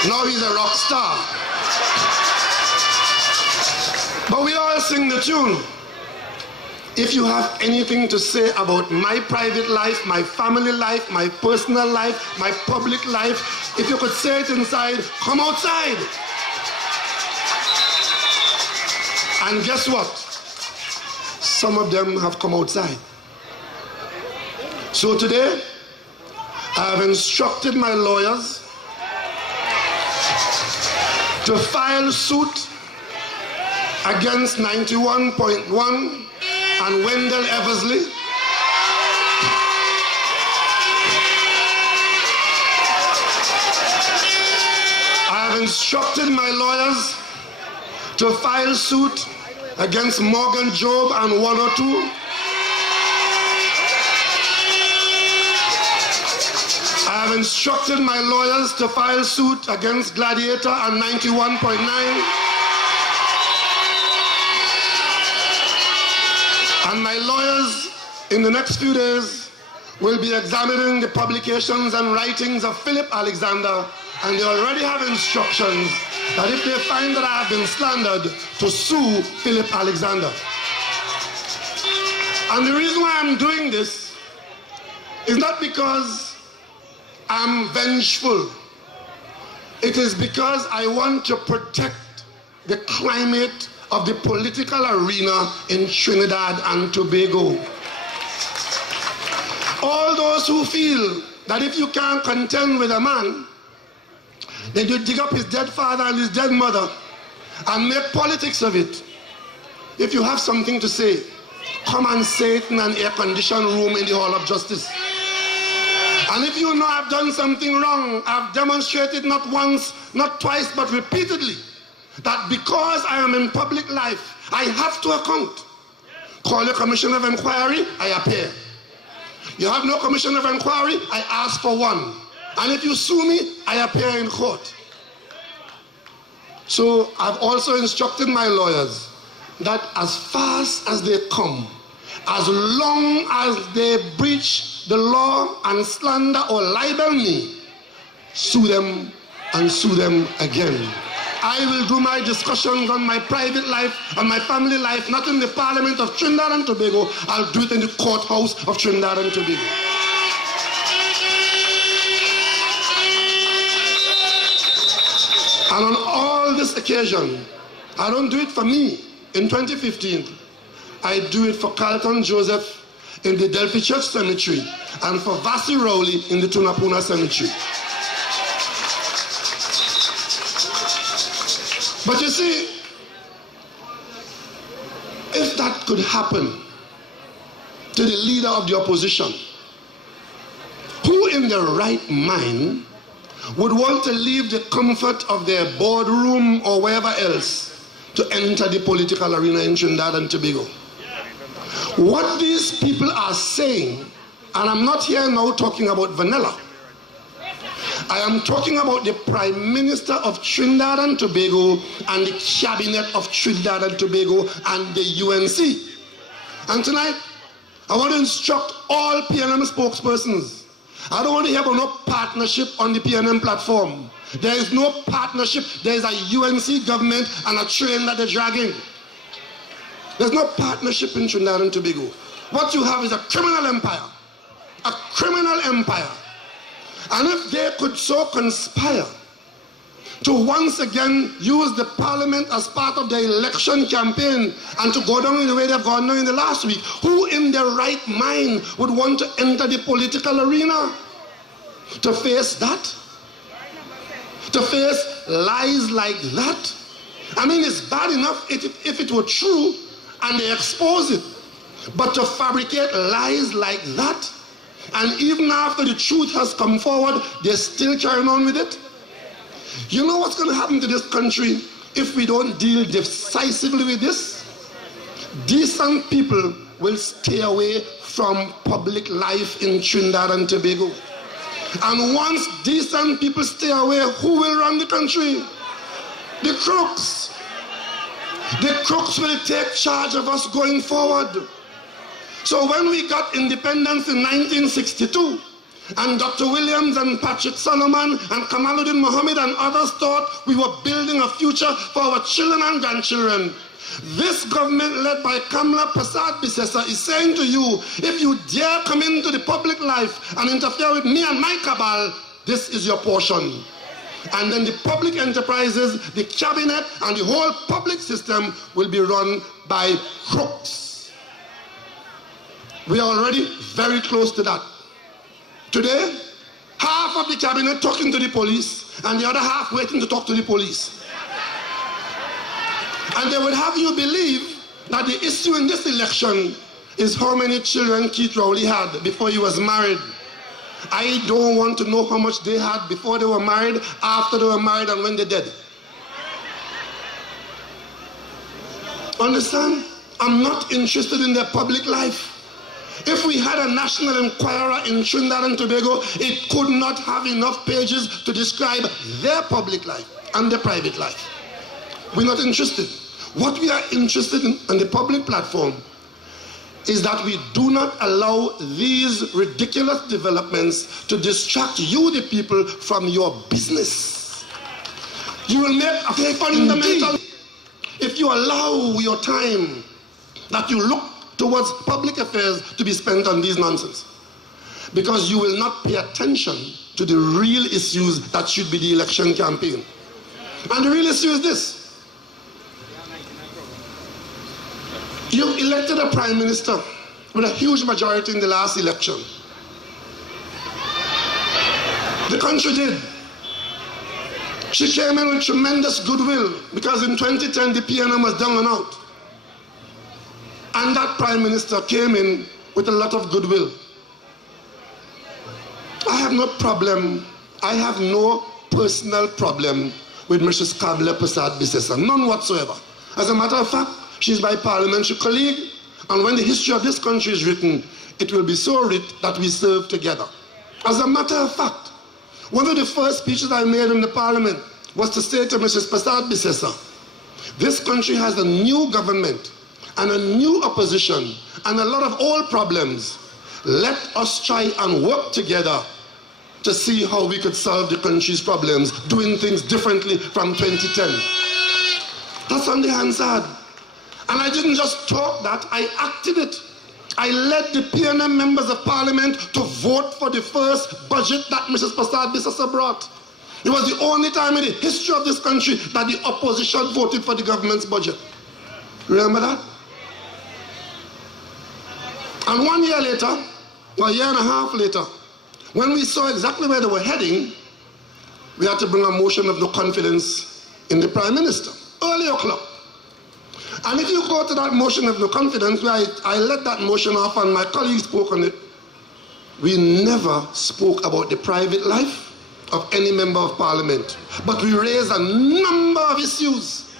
Now he's a rock star. But we all sing the tune. If you have anything to say about my private life, my family life, my personal life, my public life, if you could say it inside, come outside. And guess what? Some of them have come outside. So today, I have instructed my lawyers to file suit against 91.1 and Wendell Eversley. I have instructed my lawyers to file suit against Morgan Job and 102. I have instructed my lawyers to file suit against Gladiator and 91.9. And my lawyers, in the next few days, will be examining the publications and writings of Philip Alexander, and they already have instructions that if they find that I have been slandered, to sue Philip Alexander. And the reason why I'm doing this is not because I'm vengeful. It is because I want to protect the climate of the political arena in Trinidad and Tobago. All those who feel that if you can't contend with a man, then you dig up his dead father and his dead mother and make politics of it. If you have something to say, come and say it in an air-conditioned room in the Hall of Justice. And if you know I've done something wrong, I've demonstrated not once, not twice, but repeatedly, that because I am in public life, I have to account. Call a commission of inquiry, I appear. You have no commission of inquiry, I ask for one. And if you sue me, I appear in court. So I've also instructed my lawyers that as fast as they come, as long as they breach the law and slander or libel me, sue them and sue them again. I will do my discussions on my private life and my family life, not in the Parliament of Trinidad and Tobago. I'll do it in the courthouse of Trinidad and Tobago. And on all this occasion, I don't do it for me. In 2015, I do it for Carlton Joseph in the Delphi Church Cemetery and for Vasi Rowley in the Tunapuna Cemetery. But you see, if that could happen to the leader of the opposition, who in their right mind would want to leave the comfort of their boardroom or wherever else to enter the political arena in Trinidad and Tobago? What these people are saying, and I'm not here now talking about vanilla, I am talking about the Prime Minister of Trinidad and Tobago and the Cabinet of Trinidad and Tobago and the UNC. And tonight, I want to instruct all PNM spokespersons. I don't want to hear about no partnership on the PNM platform. There is no partnership. There is a UNC government and a train that they're dragging. There's no partnership in Trinidad and Tobago. What you have is a criminal empire. A criminal empire. And if they could so conspire to once again use the parliament as part of their election campaign and to go down in the way they've gone down in the last week, who in their right mind would want to enter the political arena to face that? To face lies like that? I mean, it's bad enough if it were true and they expose it. But to fabricate lies like that, and even after the truth has come forward, they're still carrying on with it? You know what's going to happen to this country if we don't deal decisively with this? Decent people will stay away from public life in Trinidad and Tobago. And once decent people stay away, who will run the country? The crooks. The crooks will take charge of us going forward. So when we got independence in 1962, and Dr. Williams and Patrick Solomon and Kamaluddin Mohammed and others thought we were building a future for our children and grandchildren, this government led by Kamla Prasad Bisesa is saying to you, if you dare come into the public life and interfere with me and my cabal, this is your portion. And then the public enterprises, the cabinet, and the whole public system will be run by crooks. We are already very close to that. Today, half of the cabinet talking to the police and the other half waiting to talk to the police. And they would have you believe that the issue in this election is how many children Keith Rowley had before he was married. I don't want to know how much they had before they were married, after they were married, and when they're dead. Understand? I'm not interested in their public life. If we had a National Enquirer in Trinidad and Tobago, it could not have enough pages to describe their public life and their private life. We're not interested. What we are interested in on the public platform is that we do not allow these ridiculous developments to distract you, the people, from your business. You will make a fundamental, if you allow your time that you look towards public affairs to be spent on these nonsense, because you will not pay attention to the real issues that should be the election campaign. And the real issue is this. You elected a prime minister with a huge majority in the last election. The country did. She came in with tremendous goodwill because in 2010 the PNM was down and out. And that Prime Minister came in with a lot of goodwill. I have no problem, I have no personal problem with Mrs. Kabla Prasad Bisesa, none whatsoever. As a matter of fact, she's my parliamentary colleague, and when the history of this country is written, it will be so written that we serve together. As a matter of fact, one of the first speeches I made in the parliament was to say to Mrs. Prasad Bisesa, this country has a new government and a new opposition and a lot of old problems. Let us try and work together to see how we could solve the country's problems, doing things differently from 2010. That's on the Hansard. And I didn't just talk that, I acted it. I led the PNM members of parliament to vote for the first budget that Mrs. Prasad Bisesa brought. It was the only time in the history of this country that the opposition voted for the government's budget. Remember that? And 1 year later, or a year and a half later, when we saw exactly where they were heading, we had to bring a motion of no confidence in the Prime Minister, early o'clock. And if you go to that motion of no confidence, where I led that motion off and my colleagues spoke on it, we never spoke about the private life of any member of parliament. But we raised a number of issues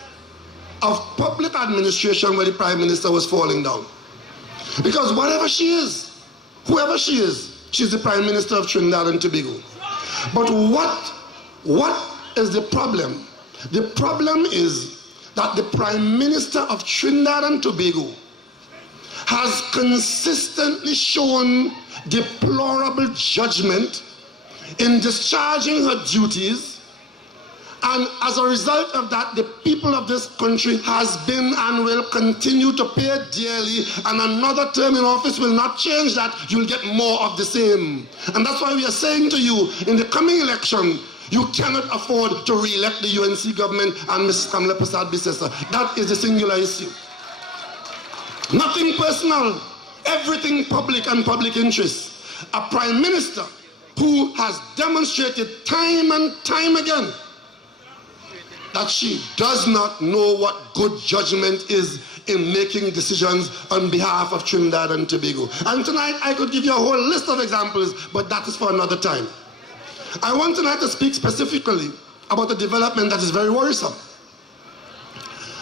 of public administration where the Prime Minister was falling down. Because whatever she is, whoever she is, she's the Prime Minister of Trinidad and Tobago. But what is the problem? The problem is that the Prime Minister of Trinidad and Tobago has consistently shown deplorable judgment in discharging her duties, and as a result of that, the people of this country has been and will continue to pay dearly, and another term in office will not change that. You'll get more of the same. And that's why we are saying to you, in the coming election, you cannot afford to re-elect the UNC government and Mrs. Kamla Prasad Bisesa. That is the singular issue. Nothing personal, everything public and public interest. A Prime Minister who has demonstrated time and time again that she does not know what good judgment is in making decisions on behalf of Trinidad and Tobago. And tonight I could give you a whole list of examples, but that is for another time. I want tonight to speak specifically about a development that is very worrisome.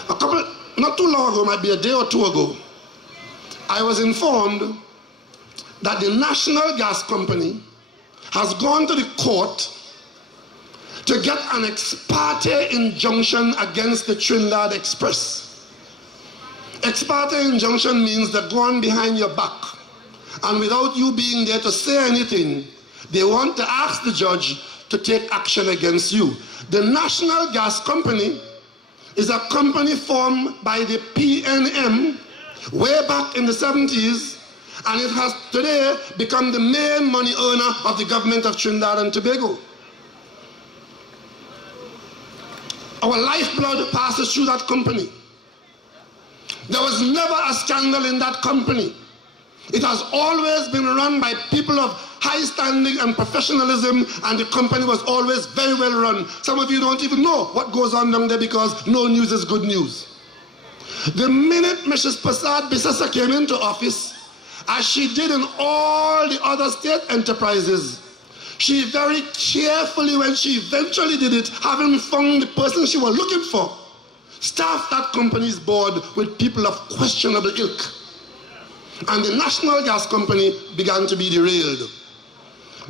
Not too long ago, might be a day or two ago, I was informed that the National Gas Company has gone to the court to get an ex parte injunction against the Trinidad Express. Ex parte injunction means they're going behind your back, and without you being there to say anything, they want to ask the judge to take action against you. The National Gas Company is a company formed by the PNM way back in the 70s, and it has today become the main money earner of the government of Trinidad and Tobago. Our lifeblood passes through that company. There was never a scandal in that company. It has always been run by people of high standing and professionalism, and the company was always very well run. Some of you don't even know what goes on down there because no news is good news. The minute Mrs. Prasad Bisesa came into office, as she did in all the other state enterprises, she very carefully, when she eventually did it, having found the person she was looking for, staffed that company's board with people of questionable ilk. And the National Gas Company began to be derailed.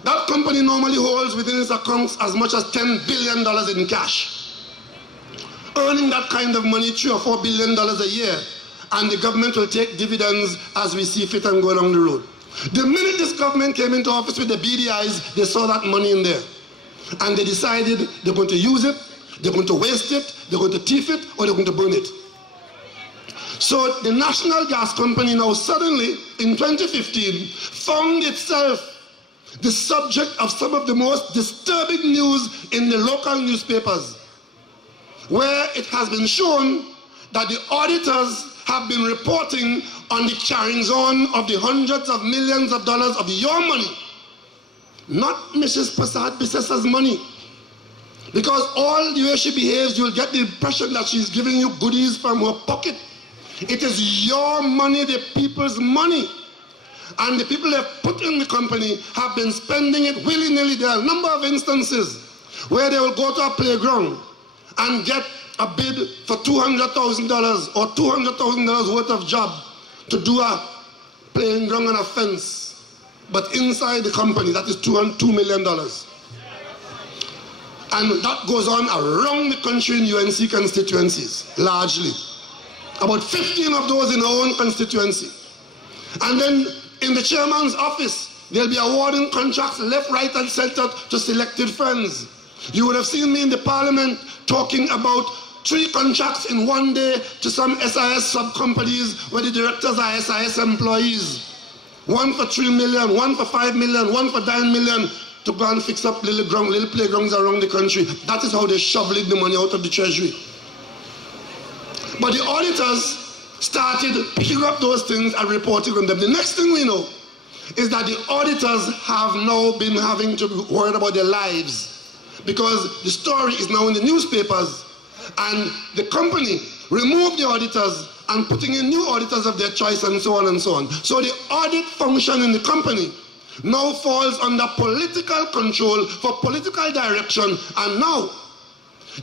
That company normally holds within its accounts as much as $10 billion in cash. Earning that kind of money, $3 or $4 billion a year, and the government will take dividends as we see fit and go along the road. The minute this government came into office with the beady eyes, they saw that money in there. And they decided they're going to use it, they're going to waste it, they're going to thief it, or they're going to burn it. So the National Gas Company now suddenly, in 2015, found itself the subject of some of the most disturbing news in the local newspapers, where it has been shown that the auditors have been reporting on the carryings on of the hundreds of millions of dollars of your money not Mrs. Prasad Bissasa's money. Because all the way she behaves, you'll get the impression that she's giving you goodies from her pocket. It is your money, the people's money. And the people that put in the company have been spending it willy-nilly. There are a number of instances where they will go to a playground and get a bid for $200,000 or $200,000 worth of job to do a playing ground and a fence. But inside the company, that is $2 million. And that goes on around the country in UNC constituencies, largely. About 15 of those in our own constituency. And then in the chairman's office, they'll be awarding contracts left, right, and center to selected friends. You would have seen me in the parliament talking about 3 contracts in one day to some SIS sub-companies where the directors are SIS employees. One for 3 million, one for 5 million, one for 9 million to go and fix up little playgrounds around the country. That is how they're shoveling the money out of the treasury. But the auditors started picking up those things and reporting on them. The next thing we know is that the auditors have now been having to be worried about their lives because the story is now in the newspapers and the company removed the auditors and putting in new auditors of their choice and so on and so on. So the audit function in the company now falls under political control for political direction, and now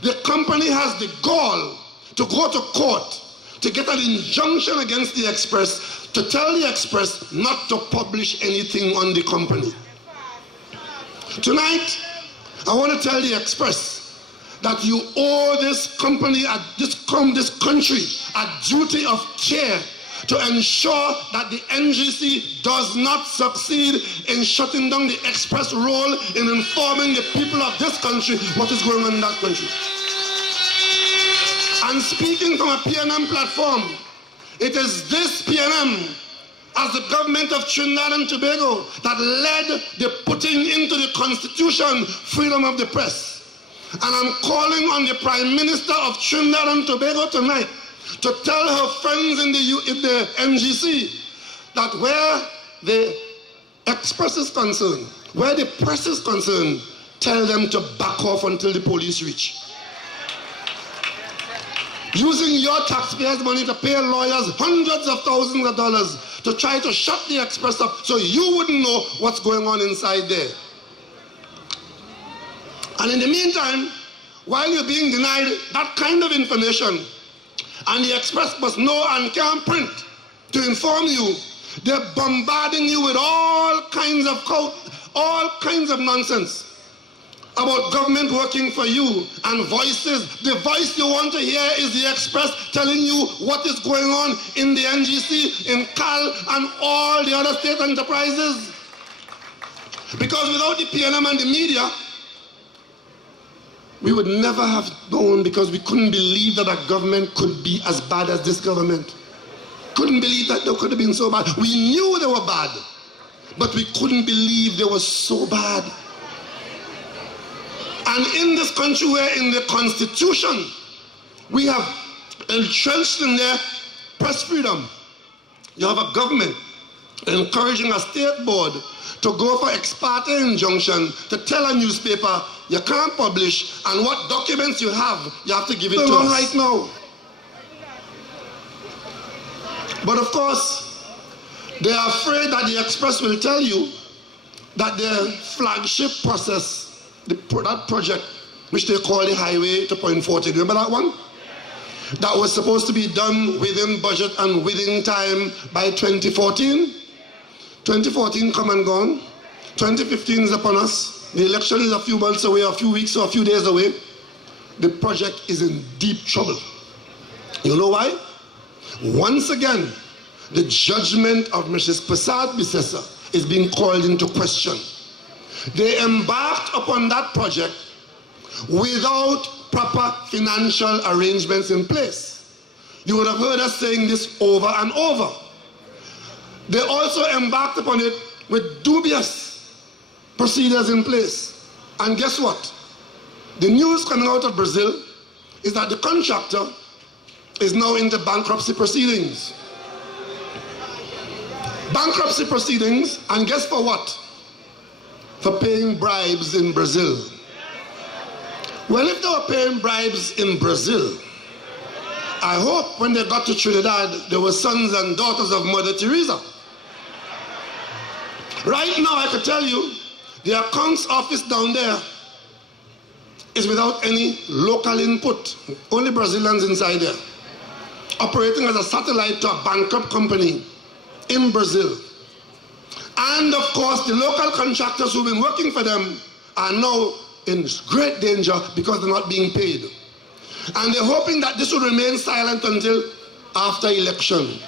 the company has the gall to go to court to get an injunction against the Express, to tell the Express not to publish anything on the company. Tonight, I want to tell the Express that you owe this company, this country, a duty of care to ensure that the NGC does not succeed in shutting down the Express role in informing the people of this country what is going on in that country. And speaking from a PNM platform, it is this PNM, as the government of Trinidad and Tobago, that led the putting into the Constitution freedom of the press. And I'm calling on the Prime Minister of Trinidad and Tobago tonight to tell her friends in the NGC that where the Express is concerned, where the press is concerned, tell them to back off until the police reach. Using your taxpayers' money to pay lawyers hundreds of thousands of dollars to try to shut the Express up so you wouldn't know what's going on inside there. And in the meantime, while you're being denied that kind of information, and the Express must know and can print to inform you, they're bombarding you with all kinds of nonsense about government working for you and voices. The voice you want to hear is the Express telling you what is going on in the NGC, in CAL, and all the other state enterprises. Because without the PNM and the media, we would never have known, because we couldn't believe that a government could be as bad as this government. Couldn't believe that they could have been so bad. We knew they were bad, but we couldn't believe they were so bad. And in this country where in the Constitution we have entrenched in their press freedom, you have a government encouraging a state board to go for ex parte injunction to tell a newspaper you can't publish, and what documents you have to give it to us right now. But of course, they are afraid that the Express will tell you that their flagship process, that project, which they call the highway to Point 40, remember that one? That was supposed to be done within budget and within time by 2014. 2014 come and gone. 2015 is upon us. The election is a few months away, a few weeks or a few days away. The project is in deep trouble. You know why? Once again, the judgment of Mrs. Prasad Bisesa is being called into question. They embarked upon that project without proper financial arrangements in place. You would have heard us saying this over and over. They also embarked upon it with dubious procedures in place. And guess what? The news coming out of Brazil is that the contractor is now into bankruptcy proceedings. Bankruptcy proceedings, and guess for what? for paying bribes in Brazil. Well, if they were paying bribes in Brazil, I hope when they got to Trinidad, they were sons and daughters of Mother Teresa. Right now, I can tell you, the accounts office down there is without any local input. Only Brazilians inside there. Operating as a satellite to a bankrupt company in Brazil. And of course, the local contractors who've been working for them are now in great danger because they're not being paid. And they're hoping that this will remain silent until after election.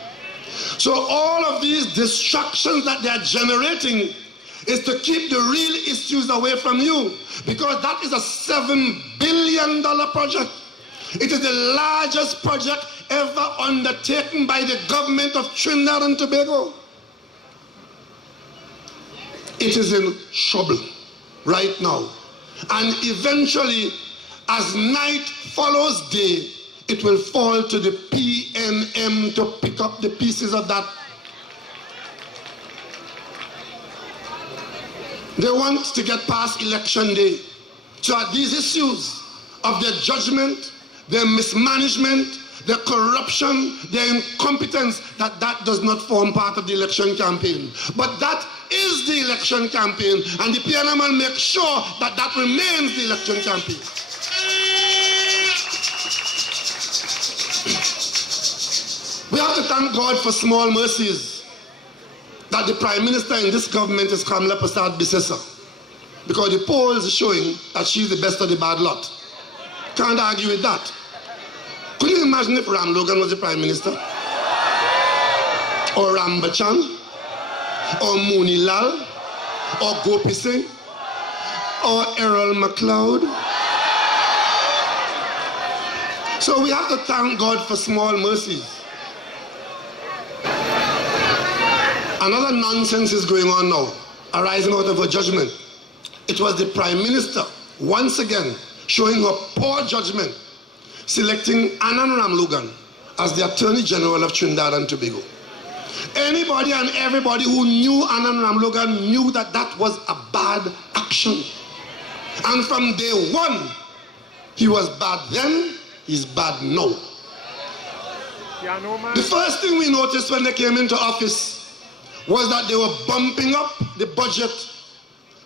So all of these distractions that they're generating is to keep the real issues away from you, because that is a $7 billion project. It is the largest project ever undertaken by the government of Trinidad and Tobago. It is in trouble right now. And eventually, as night follows day, it will fall to the PNM to pick up the pieces of that. They want to get past election day. So that these issues of their judgment, their mismanagement, their corruption, their incompetence, that does not form part of the election campaign. But that is the election campaign, and the PNM will make sure that that remains the election campaign. We have to thank God for small mercies that the Prime Minister in this government is Kamala Persad-Bissessar, because the polls are showing that she's the best of the bad lot. Can't argue with that. Could you imagine if Ram Logan was the Prime Minister? Or Ram Bachchan? Or Mooni Lal? Or Gopi Singh? Or Errol MacLeod? So we have to thank God for small mercies. Another nonsense is going on now, arising out of her judgment. It was the Prime Minister, once again, showing her poor judgment, selecting Anand Ramlogan as the Attorney General of Trinidad and Tobago. Anybody and everybody who knew Anand Ramlogan knew that that was a bad action. And from day one, he was bad then, he's bad now. The first thing we noticed when they came into office was that they were bumping up the budget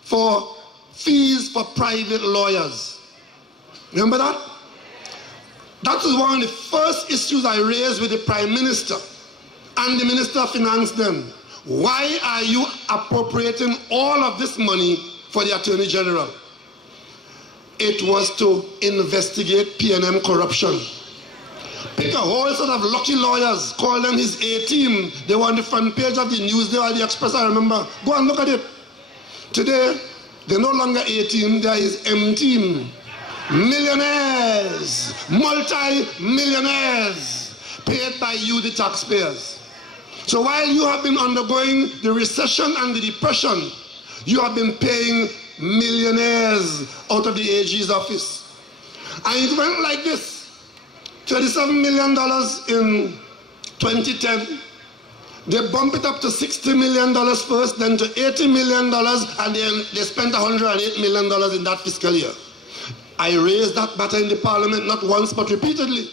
for fees for private lawyers. Remember that? That was one of the first issues I raised with the Prime Minister and the Minister of Finance then. Why are you appropriating all of this money for the Attorney General? It was to investigate PNM corruption. Pick a whole set of lucky lawyers, call them his A-team. They were on the front page of the Newsday or the Express, I remember. Go and look at it. Today, they're no longer A-team, they're his M-team. Millionaires, multi-millionaires, paid by you, the taxpayers. So while you have been undergoing the recession and the depression, you have been paying millionaires out of the AG's office. And it went like this. $37 million in 2010. They bumped it up to $60 million first, then to $80 million, and then they spent $108 million in that fiscal year. I raised that matter in the Parliament not once but repeatedly.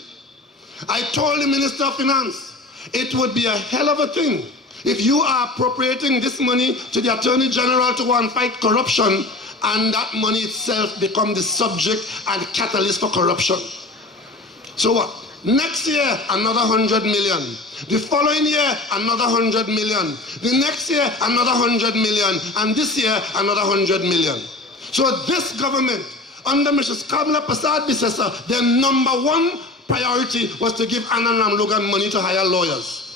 I told the Minister of Finance it would be a hell of a thing if you are appropriating this money to the Attorney General to go and fight corruption, and that money itself become the subject and catalyst for corruption. So what? Next year, another 100 million. The following year, another 100 million. The next year, another 100 million. And this year, another 100 million. So this government, under Mrs. Kamala Persad-Bissessar, their number one priority was to give Anand Ramlogan money to hire lawyers.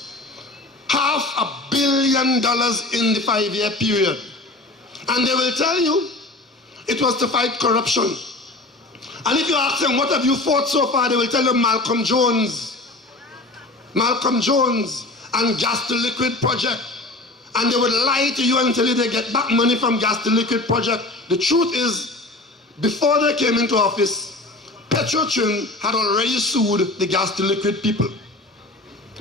$500 million in the 5-year period. And they will tell you it was to fight corruption. And if you ask them, what have you fought so far, they will tell you Malcolm Jones and gas to liquid project. And they would lie to you and tell you they get back money from gas to liquid project. The truth is, before they came into office, Petrotrin had already sued the gas to liquid people.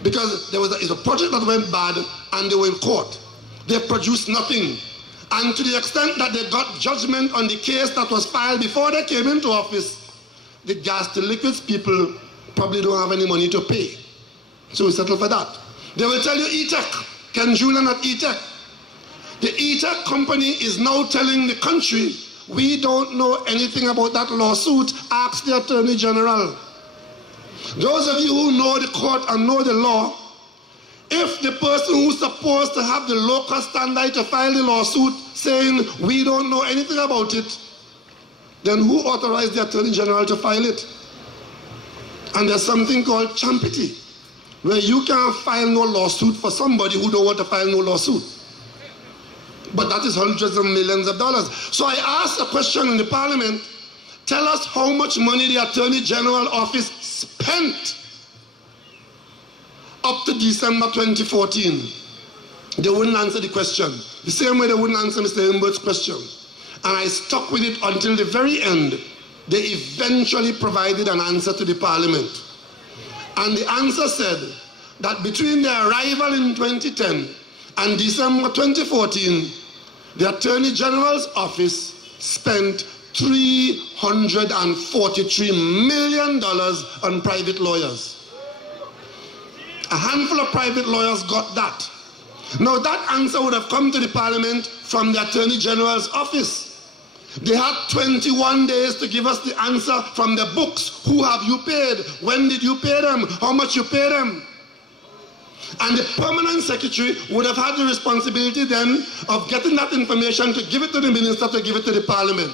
Because there was a project that went bad and they were in court. They produced nothing. And to the extent that they got judgment on the case that was filed before they came into office, the gas to liquids people probably don't have any money to pay. So we settle for that. They will tell you E-Tech. Ken Julian at E-Tech. The E-Tech company is now telling the country, we don't know anything about that lawsuit. Ask the Attorney General. Those of you who know the court and know the law, if the person who's supposed to have the local standard to file the lawsuit saying we don't know anything about it, then who authorized the Attorney General to file it? And there's something called champity, where you can't file no lawsuit for somebody who don't want to file no lawsuit. But that is hundreds of millions of dollars. So I asked a question in the Parliament, tell us how much money the Attorney General office spent up to December 2014. They wouldn't answer the question. The same way they wouldn't answer Mr. Imbert's question. And I stuck with it until the very end. They eventually provided an answer to the Parliament. And the answer said that between their arrival in 2010 and December 2014, the Attorney General's office spent $343 million on private lawyers. A handful of private lawyers got that. Now that answer would have come to the Parliament from the Attorney General's office. They had 21 days to give us the answer from the books. Who have you paid? When did you pay them? How much you pay them? And the permanent secretary would have had the responsibility then of getting that information to give it to the minister, to give it to the Parliament.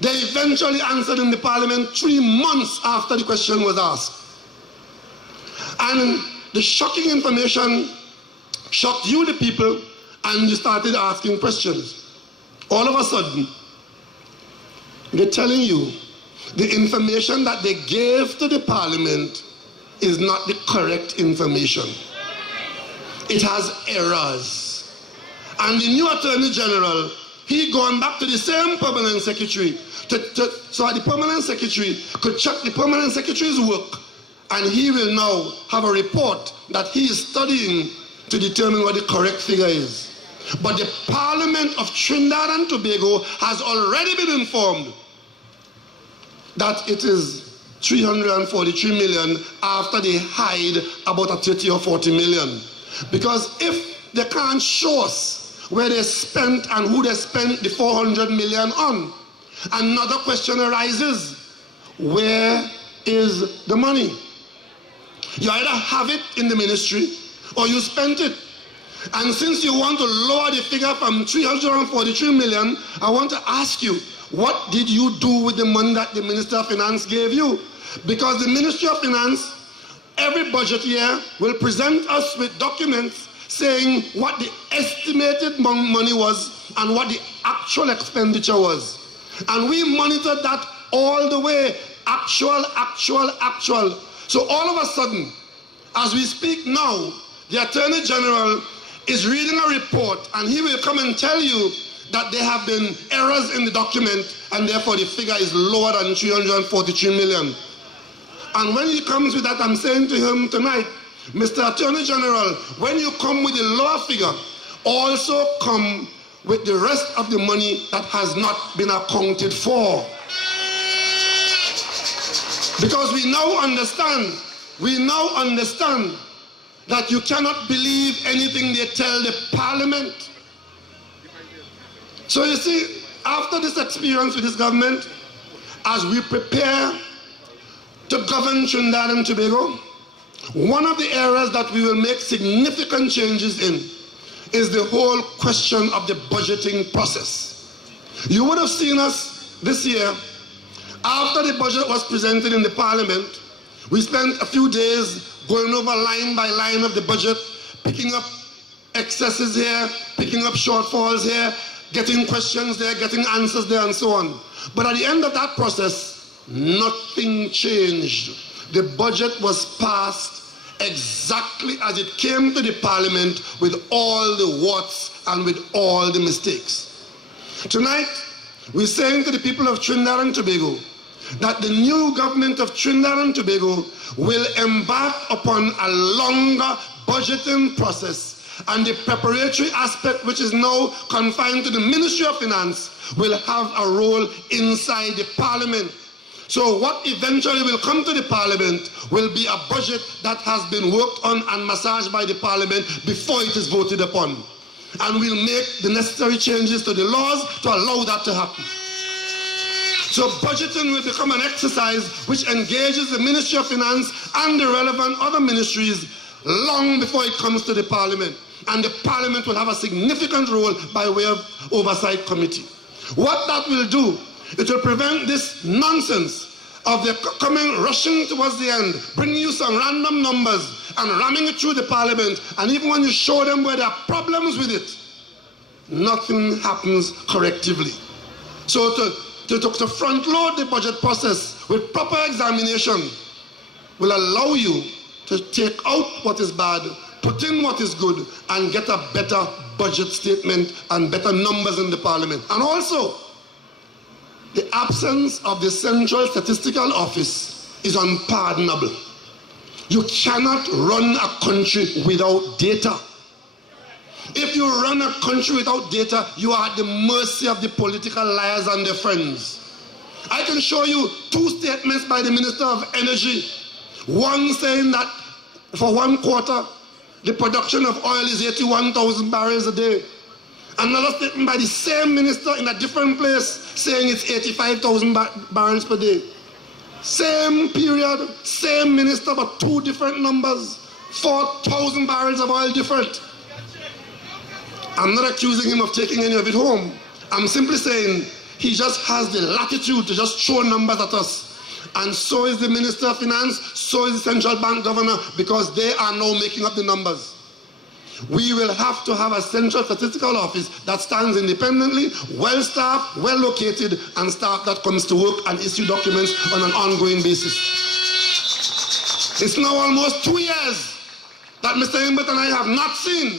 They eventually answered in the Parliament 3 months after the question was asked. And the shocking information shocked you, the people, and you started asking questions. All of a sudden, they're telling you the information that they gave to the Parliament is not the correct information. It has errors. And the new Attorney General, he gone back to the same permanent secretary so that the permanent secretary could check the permanent secretary's work, and he will now have a report that he is studying to determine what the correct figure is. But the Parliament of Trinidad and Tobago has already been informed that it is 343 million after they hide about a 30 or 40 million. Because if they can't show us where they spent and who they spent the 400 million on, another question arises: where is the money? You either have it in the ministry or you spent it. And since you want to lower the figure from 343 million, I want to ask you, what did you do with the money that the Minister of Finance gave you? Because the Ministry of Finance, every budget year, will present us with documents saying what the estimated money was and what the actual expenditure was. And we monitor that all the way, actual. So all of a sudden, as we speak now, the Attorney General is reading a report, and he will come and tell you that there have been errors in the document, and therefore the figure is lower than 343 million. And when he comes with that, I'm saying to him tonight, Mr. Attorney General, when you come with the lower figure, also come with the rest of the money that has not been accounted for. Because we now understand that you cannot believe anything they tell the Parliament. So you see, after this experience with this government, as we prepare to govern Trinidad and Tobago, one of the areas that we will make significant changes in is the whole question of the budgeting process. You would have seen us this year, after the budget was presented in the Parliament, we spent a few days going over line by line of the budget, picking up excesses here, picking up shortfalls here, getting questions there, getting answers there, and so on. But at the end of that process, nothing changed. The budget was passed exactly as it came to the Parliament, with all the warts and with all the mistakes. Tonight, we're saying to the people of Trinidad and Tobago that the new government of Trinidad and Tobago will embark upon a longer budgeting process and the preparatory aspect, which is now confined to the Ministry of Finance, will have a role inside the Parliament. So what eventually will come to the Parliament will be a budget that has been worked on and massaged by the Parliament before it is voted upon. And we'll make the necessary changes to the laws to allow that to happen. So budgeting will become an exercise which engages the Ministry of Finance and the relevant other ministries long before it comes to the Parliament. And the Parliament will have a significant role by way of oversight committee. What that will do, it will prevent this nonsense of the coming rushing towards the end, bringing you some random numbers and ramming it through the Parliament, and even when you show them where there are problems with it, nothing happens correctively. So to front load the budget process with proper examination will allow you to take out what is bad, put in what is good, and get a better budget statement and better numbers in the Parliament. And also, the absence of the Central Statistical Office is unpardonable. You cannot run a country without data. If you run a country without data, you are at the mercy of the political liars and their friends. I can show you two statements by the Minister of Energy. One saying that for 1 quarter, the production of oil is 81,000 barrels a day. Another statement by the same minister in a different place saying it's 85,000 barrels per day. Same period, same minister, but two different numbers. 4,000 barrels of oil different. I'm not accusing him of taking any of it home. I'm simply saying he just has the latitude to just throw numbers at us. And so is the Minister of Finance, so is the Central Bank Governor, because they are now making up the numbers. We will have to have a Central Statistical Office that stands independently, well-staffed, well-located, and staff that comes to work and issue documents on an ongoing basis. It's now almost 2 years that Mr. Imbert and I have not seen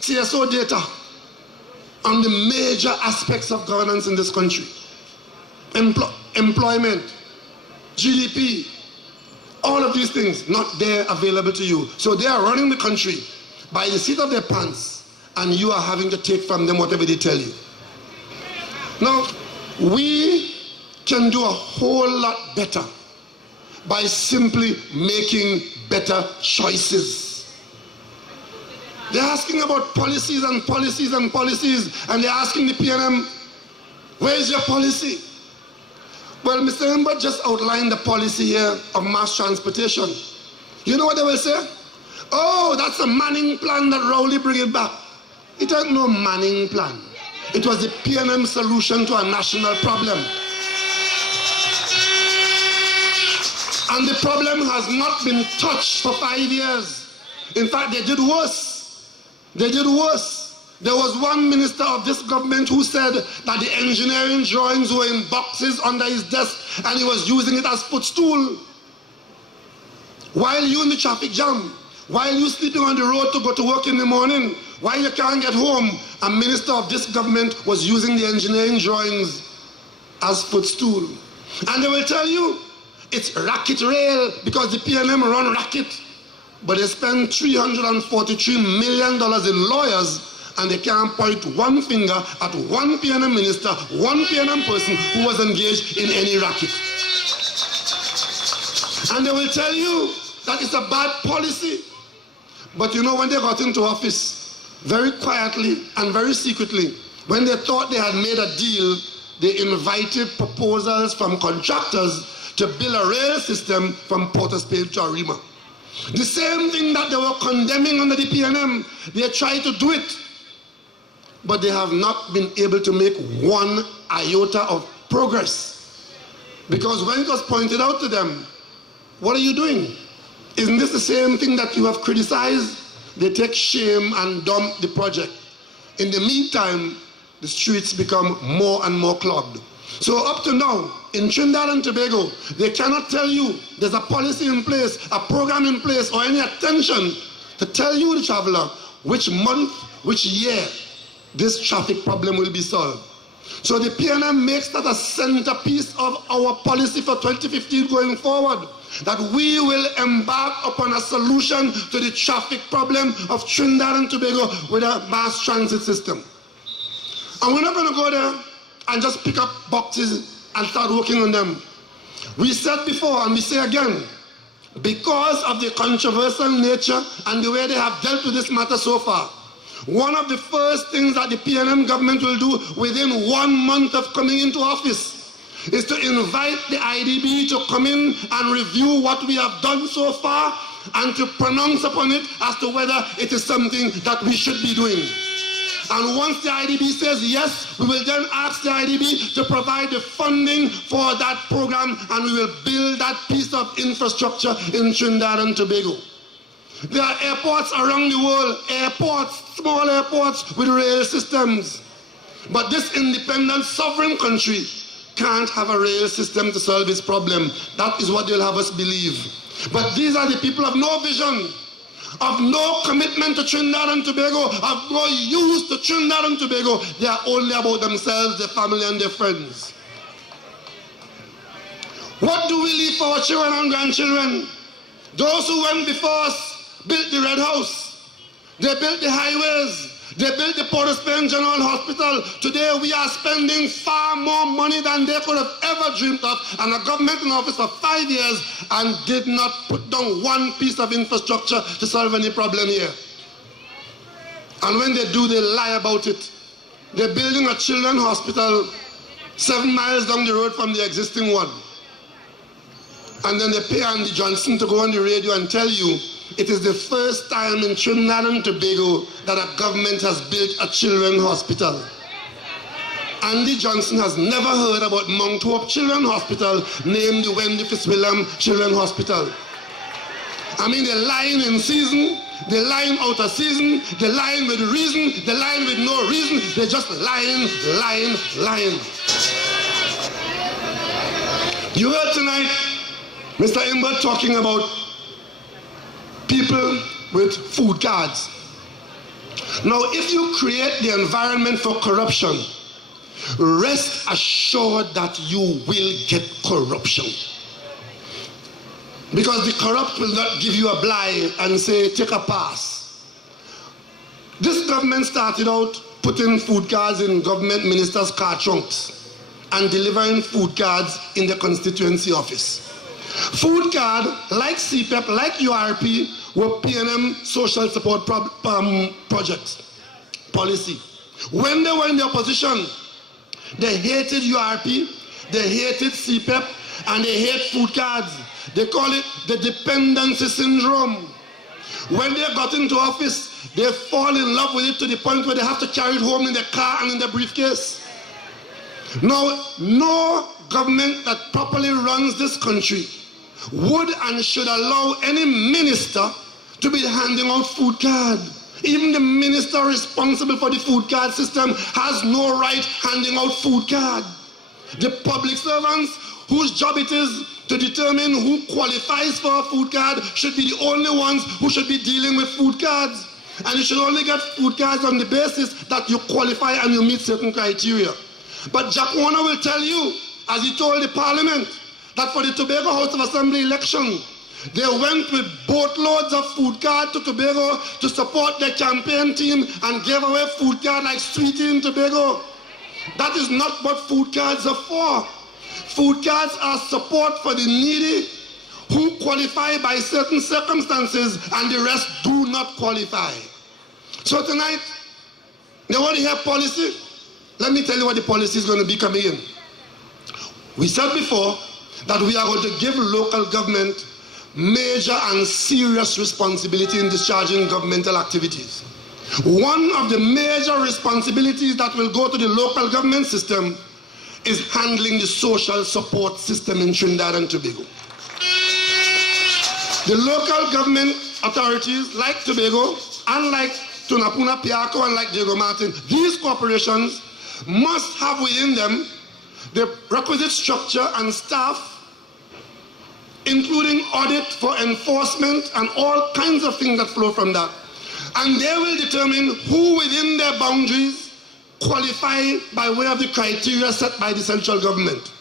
CSO data on the major aspects of governance in this country. Employment, GDP, all of these things not there available to you. So they are running the country by the seat of their pants, and you are having to take from them whatever they tell you. Now, we can do a whole lot better by simply making better choices. They're asking about policies and policies and policies, and they're asking the PNM, where's your policy? Well, Mr. Imbert just outlined the policy here of mass transportation. You know what they will say? Oh, that's a Manning plan that Rowley bring it back. It ain't no Manning plan. It was the PNM solution to a national problem. And the problem has not been touched for 5 years. In fact, they did worse. They did worse. There was one minister of this government who said that the engineering drawings were in boxes under his desk and he was using it as footstool. While you in the traffic jam, while you sleeping on the road to go to work in the morning, while you can't get home, a minister of this government was using the engineering drawings as footstool. And they will tell you it's racket rail because the PNM run racket. But they spend $343 million in lawyers, and they can't point one finger at one PNM minister, one PNM person who was engaged in any racket. And they will tell you that it's a bad policy. But you know, when they got into office, very quietly and very secretly, when they thought they had made a deal, they invited proposals from contractors to build a rail system from Port of Spain to Arima. The same thing that they were condemning under the PNM, they tried to do it. But they have not been able to make one iota of progress. Because when it was pointed out to them, what are you doing? Isn't this the same thing that you have criticized? They take shame and dump the project. In the meantime, the streets become more and more clogged. So up to now, in Trinidad and Tobago, they cannot tell you there's a policy in place, a program in place, or any attention to tell you, the traveler, which month, which year this traffic problem will be solved. So the PNM makes that a centerpiece of our policy for 2015 going forward, that we will embark upon a solution to the traffic problem of Trinidad and Tobago with a mass transit system. And we're not going to go there and just pick up boxes and start working on them. We said before and we say again, because of the controversial nature and the way they have dealt with this matter so far, one of the first things that the PNM government will do within 1 month of coming into office is to invite the IDB to come in and review what we have done so far and to pronounce upon it as to whether it is something that we should be doing. And once the IDB says yes, we will then ask the IDB to provide the funding for that program, and we will build that piece of infrastructure in Trinidad and Tobago. There are airports around the world, small airports with rail systems. But this independent sovereign country can't have a rail system to solve its problem. That is what they'll have us believe. But these are the people of no vision, of no commitment to Trinidad and Tobago, of no use to Trinidad and Tobago. They are only about themselves, their family and their friends. What do we leave for our children and grandchildren? Those who went before us built the Red House, they built the highways, they built the Port of Spain General Hospital. Today we are spending far more money than they could have ever dreamed of, and a government in office for 5 years and did not put down one piece of infrastructure to solve any problem here. And when they do, they lie about it. They're building a children's hospital 7 miles down the road from the existing one. And then they pay Andy Johnson to go on the radio and tell you it is the first time in Trinidad and Tobago that a government has built a children's hospital. Andy Johnson has never heard about Mount Hope Children's Hospital, named the Wendy Fitzwilliam Children's Hospital. I mean, they're lying in season, they're lying out of season, they're lying with reason, they're lying with no reason, they're just lying. You heard tonight Mr. Imbert talking about people with food cards. Now, if you create the environment for corruption, rest assured that you will get corruption. Because the corrupt will not give you a blind and say, take a pass. This government started out putting food cards in government ministers' car trunks and delivering food cards in the constituency office. Food card, like CPEP, like URP, were PNM social support projects, policy. When they were in the opposition, they hated URP, they hated CPEP, and they hate food cards. They call it the dependency syndrome. When they got into office, they fall in love with it to the point where they have to carry it home in their car and in their briefcase. Now, no government that properly runs this country would and should allow any minister to be handing out food card. Even the minister responsible for the food card system has no right handing out food card. The public servants whose job it is to determine who qualifies for a food card should be the only ones who should be dealing with food cards. And you should only get food cards on the basis that you qualify and you meet certain criteria. But Jack Warner will tell you, as he told the parliament, that for the Tobago House of Assembly election, they went with boatloads of food cards to Tobago to support their campaign team and gave away food cards like sweetie in Tobago. That is not what food cards are for. Food cards are support for the needy who qualify by certain circumstances and the rest do not qualify. So tonight, they want to hear policy. Let me tell you what the policy is going to be coming in. We said before that we are going to give local government major and serious responsibility in discharging governmental activities. One of the major responsibilities that will go to the local government system is handling the social support system in Trinidad and Tobago. The local government authorities, like Tobago, and like Tunapuna Piako, and like Diego Martin, these corporations must have within them the requisite structure and staff, including audit for enforcement and all kinds of things that flow from that. And they will determine who within their boundaries qualify by way of the criteria set by the central government.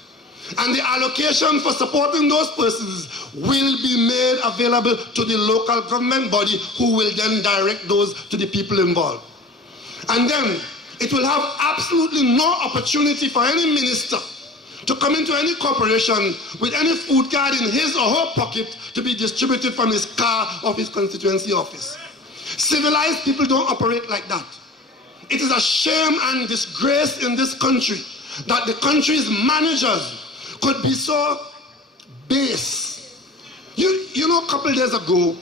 And the allocation for supporting those persons will be made available to the local government body, who will then direct those to the people involved. And then it will have absolutely no opportunity for any minister to come into any corporation with any food card in his or her pocket to be distributed from his car of his constituency office. Civilized people don't operate like that. It is a shame and disgrace in this country that the country's managers could be so base. You know, a couple of days ago,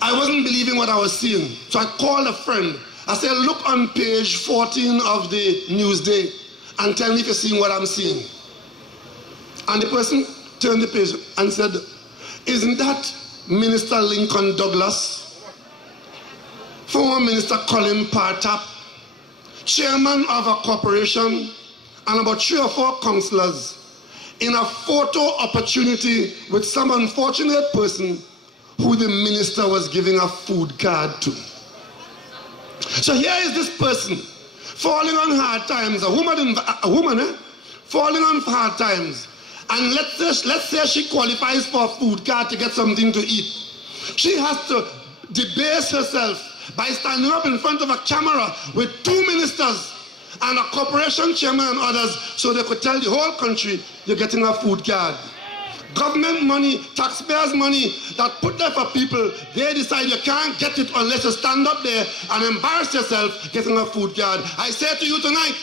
I wasn't believing what I was seeing. So I called a friend. I said, look on page 14 of the Newsday and tell me if you're seeing what I'm seeing. And the person turned the page and said, isn't that Minister Lincoln Douglas, former Minister Colin Partap, chairman of a corporation, and about 3 or 4 councillors in a photo opportunity with some unfortunate person who the minister was giving a food card to? So here is this person falling on hard times, a woman falling on hard times, and let's say she qualifies for a food card to get something to eat. She has to debase herself by standing up in front of a camera with 2 ministers and a corporation chairman and others, so they could tell the whole country you're getting a food card. Government money, taxpayers' money that put there for people, they decide you can't get it unless you stand up there and embarrass yourself getting a food card. I say to you tonight,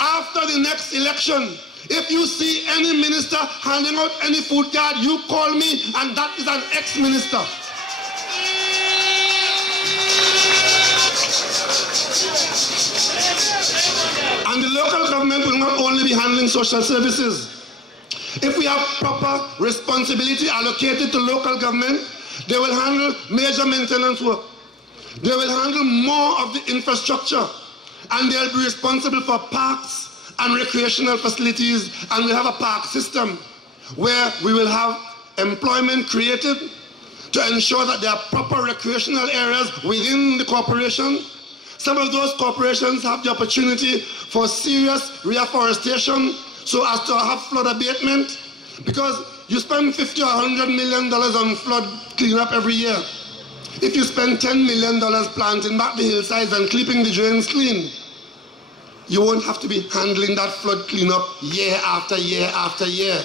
after the next election, if you see any minister handing out any food card, you call me, and that is an ex-minister. And the local government will not only be handling social services. If we have proper responsibility allocated to local government, they will handle major maintenance work. They will handle more of the infrastructure, and they'll be responsible for parks and recreational facilities, and we'll have a park system where we will have employment created to ensure that there are proper recreational areas within the corporation. Some of those corporations have the opportunity for serious reforestation so as to have flood abatement, because you spend $50 or $100 million on flood cleanup every year. If you spend $10 million planting back the hillsides and keeping the drains clean, you won't have to be handling that flood cleanup year after year after year.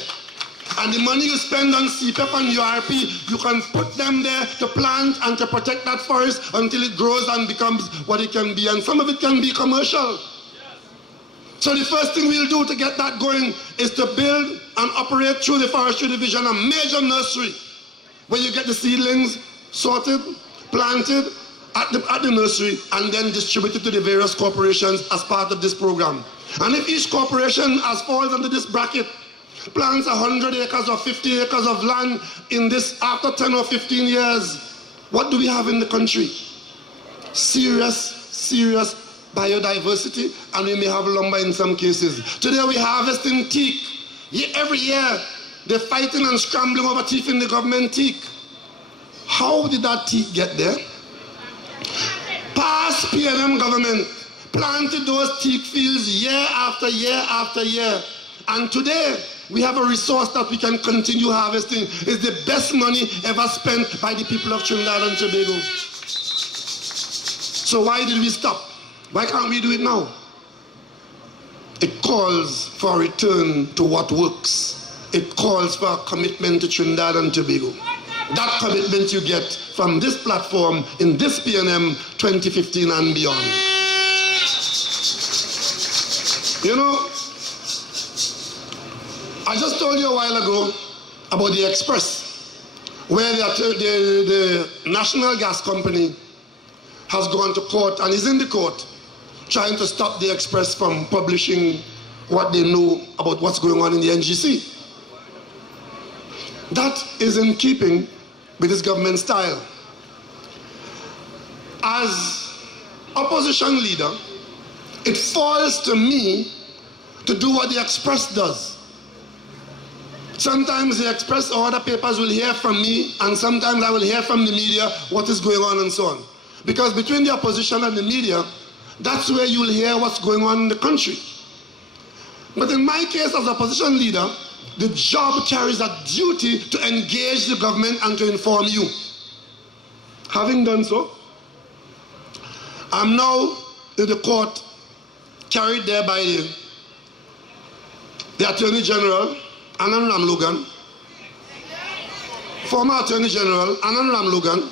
And the money you spend on CPEP and URP, you can put them there to plant and to protect that forest until it grows and becomes what it can be. And some of it can be commercial. So the first thing we'll do to get that going is to build and operate through the Forestry Division a major nursery where you get the seedlings sorted, planted at the nursery, and then distributed to the various corporations as part of this program. And if each corporation as falls under this bracket plants 100 acres or 50 acres of land in this after 10 or 15 years, what do we have in the country? Serious biodiversity, and we may have lumber in some cases. Today we're harvesting teak. Every year they're fighting and scrambling over teak in the government teak. How did that teak get there? Past PNM government planted those teak fields year after year after year. And today we have a resource that we can continue harvesting. It's the best money ever spent by the people of Trinidad and Tobago. So why did we stop? Why can't we do it now? It calls for a return to what works. It calls for a commitment to Trinidad and Tobago. That commitment you get from this platform in this PNM 2015 and beyond. You know, I just told you a while ago about the Express, where the National Gas Company has gone to court and is in the court trying to stop the Express from publishing what they know about what's going on in the NGC. That is in keeping with this government style. As opposition leader, it falls to me to do what the Express does. Sometimes the Express or other papers will hear from me, and sometimes I will hear from the media what is going on and so on. Because between the opposition and the media, that's where you'll hear what's going on in the country. But in my case as opposition leader, the job carries a duty to engage the government and to inform you. Having done so, I'm now in the court carried there by the Attorney General, Anand Ramlogan, former Attorney General, Anand Ramlogan,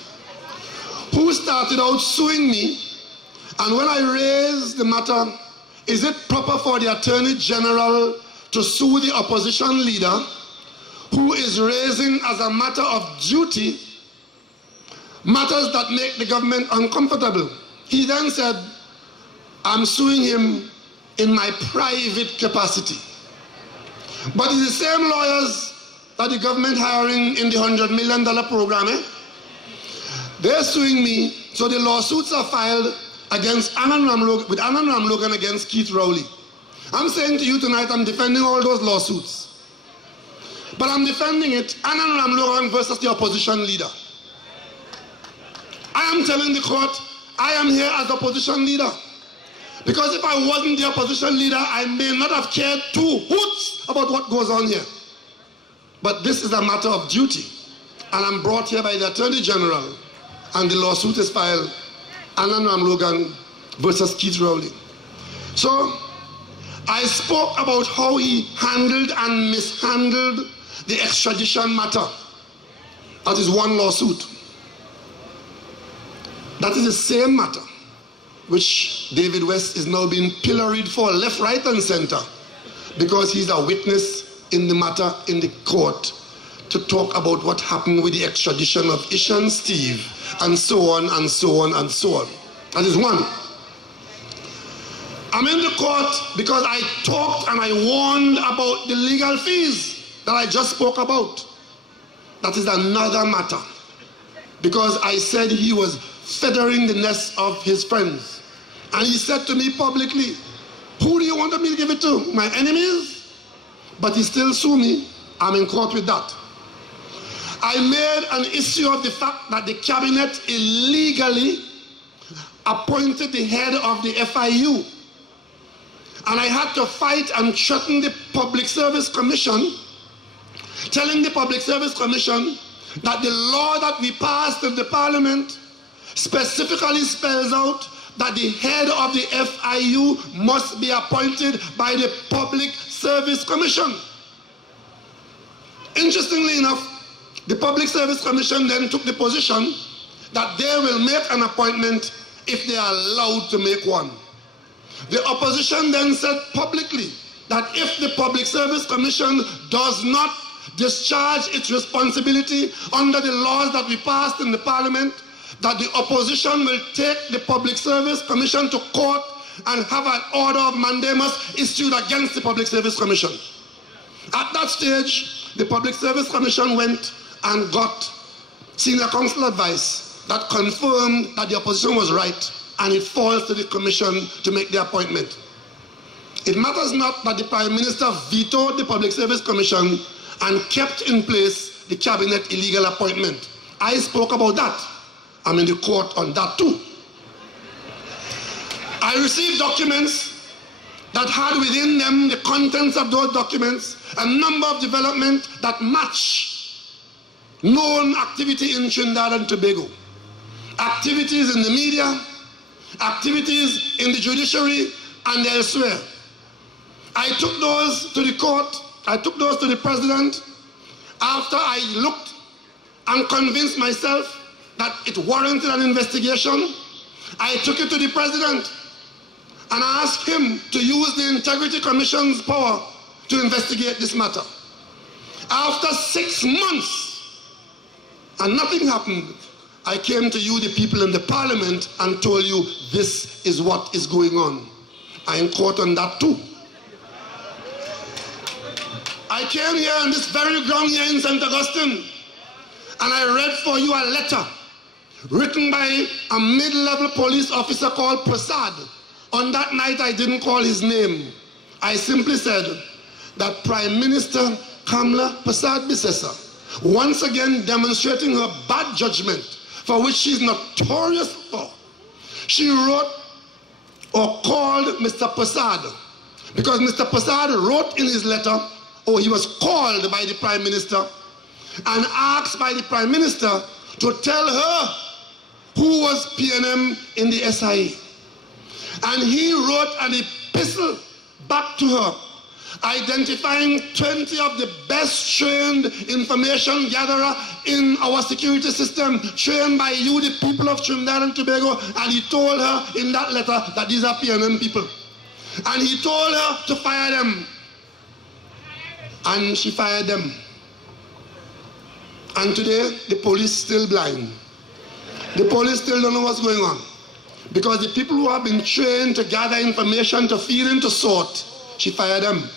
who started out suing me. And when I raised the matter, is it proper for the Attorney General to sue the opposition leader who is raising as a matter of duty matters that make the government uncomfortable? He then said, I'm suing him in my private capacity. But it's the same lawyers that the government hiring in the $100 million program, they're suing me, so the lawsuits are filed against Anand Ramlogan against Keith Rowley. I'm saying to you tonight, I'm defending all those lawsuits. But I'm defending it, Anand Ramlogan versus the opposition leader. I am telling the court, I am here as opposition leader. Because if I wasn't the opposition leader, I may not have cared two hoots about what goes on here. But this is a matter of duty. And I'm brought here by the Attorney General. And the lawsuit is filed, Anand Ramlogan versus Keith Rowley. So, I spoke about how he handled and mishandled the extradition matter. That is one lawsuit. That is the same matter which David West is now being pilloried for left, right, and center because he's a witness in the matter in the court to talk about what happened with the extradition of Ishan Steve and so on and so on and so on. That is one. I'm in the court because I talked and I warned about the legal fees that I just spoke about. That is another matter. Because I said he was feathering the nest of his friends. And he said to me publicly, who do you want me to give it to? My enemies? But he still sued me. I'm in court with that. I made an issue of the fact that the cabinet illegally appointed the head of the FIU. And I had to fight and threaten the Public Service Commission, telling the Public Service Commission that the law that we passed in the Parliament specifically spells out that the head of the FIU must be appointed by the Public Service Commission. Interestingly enough, the Public Service Commission then took the position that they will make an appointment if they are allowed to make one. The opposition then said publicly that if the Public Service Commission does not discharge its responsibility under the laws that we passed in the Parliament, that the opposition will take the Public Service Commission to court and have an order of mandamus issued against the Public Service Commission. At that stage, the Public Service Commission went and got senior counsel advice that confirmed that the opposition was right, and it falls to the commission to make the appointment. It matters not that the Prime Minister vetoed the Public Service Commission and kept in place the cabinet illegal appointment. I spoke about that. I'm in the court on that too. I received documents that had within them the contents of those documents, a number of developments that match known activity in Trinidad and Tobago. Activities in the media, activities in the judiciary and elsewhere. I took those to the court, I took those to the president after I looked and convinced myself that it warranted an investigation. I took it to the president and I asked him to use the Integrity Commission's power to investigate this matter. After 6 months and nothing happened, I came to you, the people in the Parliament, and told you this is what is going on. I'm in court on that too. I came here on this very ground here in St. Augustine and I read for you a letter written by a mid-level police officer called Prasad. On that night I didn't call his name. I simply said that Prime Minister Kamla Persad-Bissessar, once again demonstrating her bad judgment, for which she's notorious for. She wrote or called Mr. Prasad, because Mr. Prasad wrote in his letter, or he was called by the Prime Minister and asked by the Prime Minister to tell her who was PNM in the SIA. And he wrote an epistle back to her, identifying 20 of the best trained information gatherer in our security system, trained by you, the people of Trinidad and Tobago, and he told her in that letter that these are PNM people. And he told her to fire them. And she fired them. And today, the police still blind. The police still don't know what's going on. Because the people who have been trained to gather information, to feed into sort, she fired them.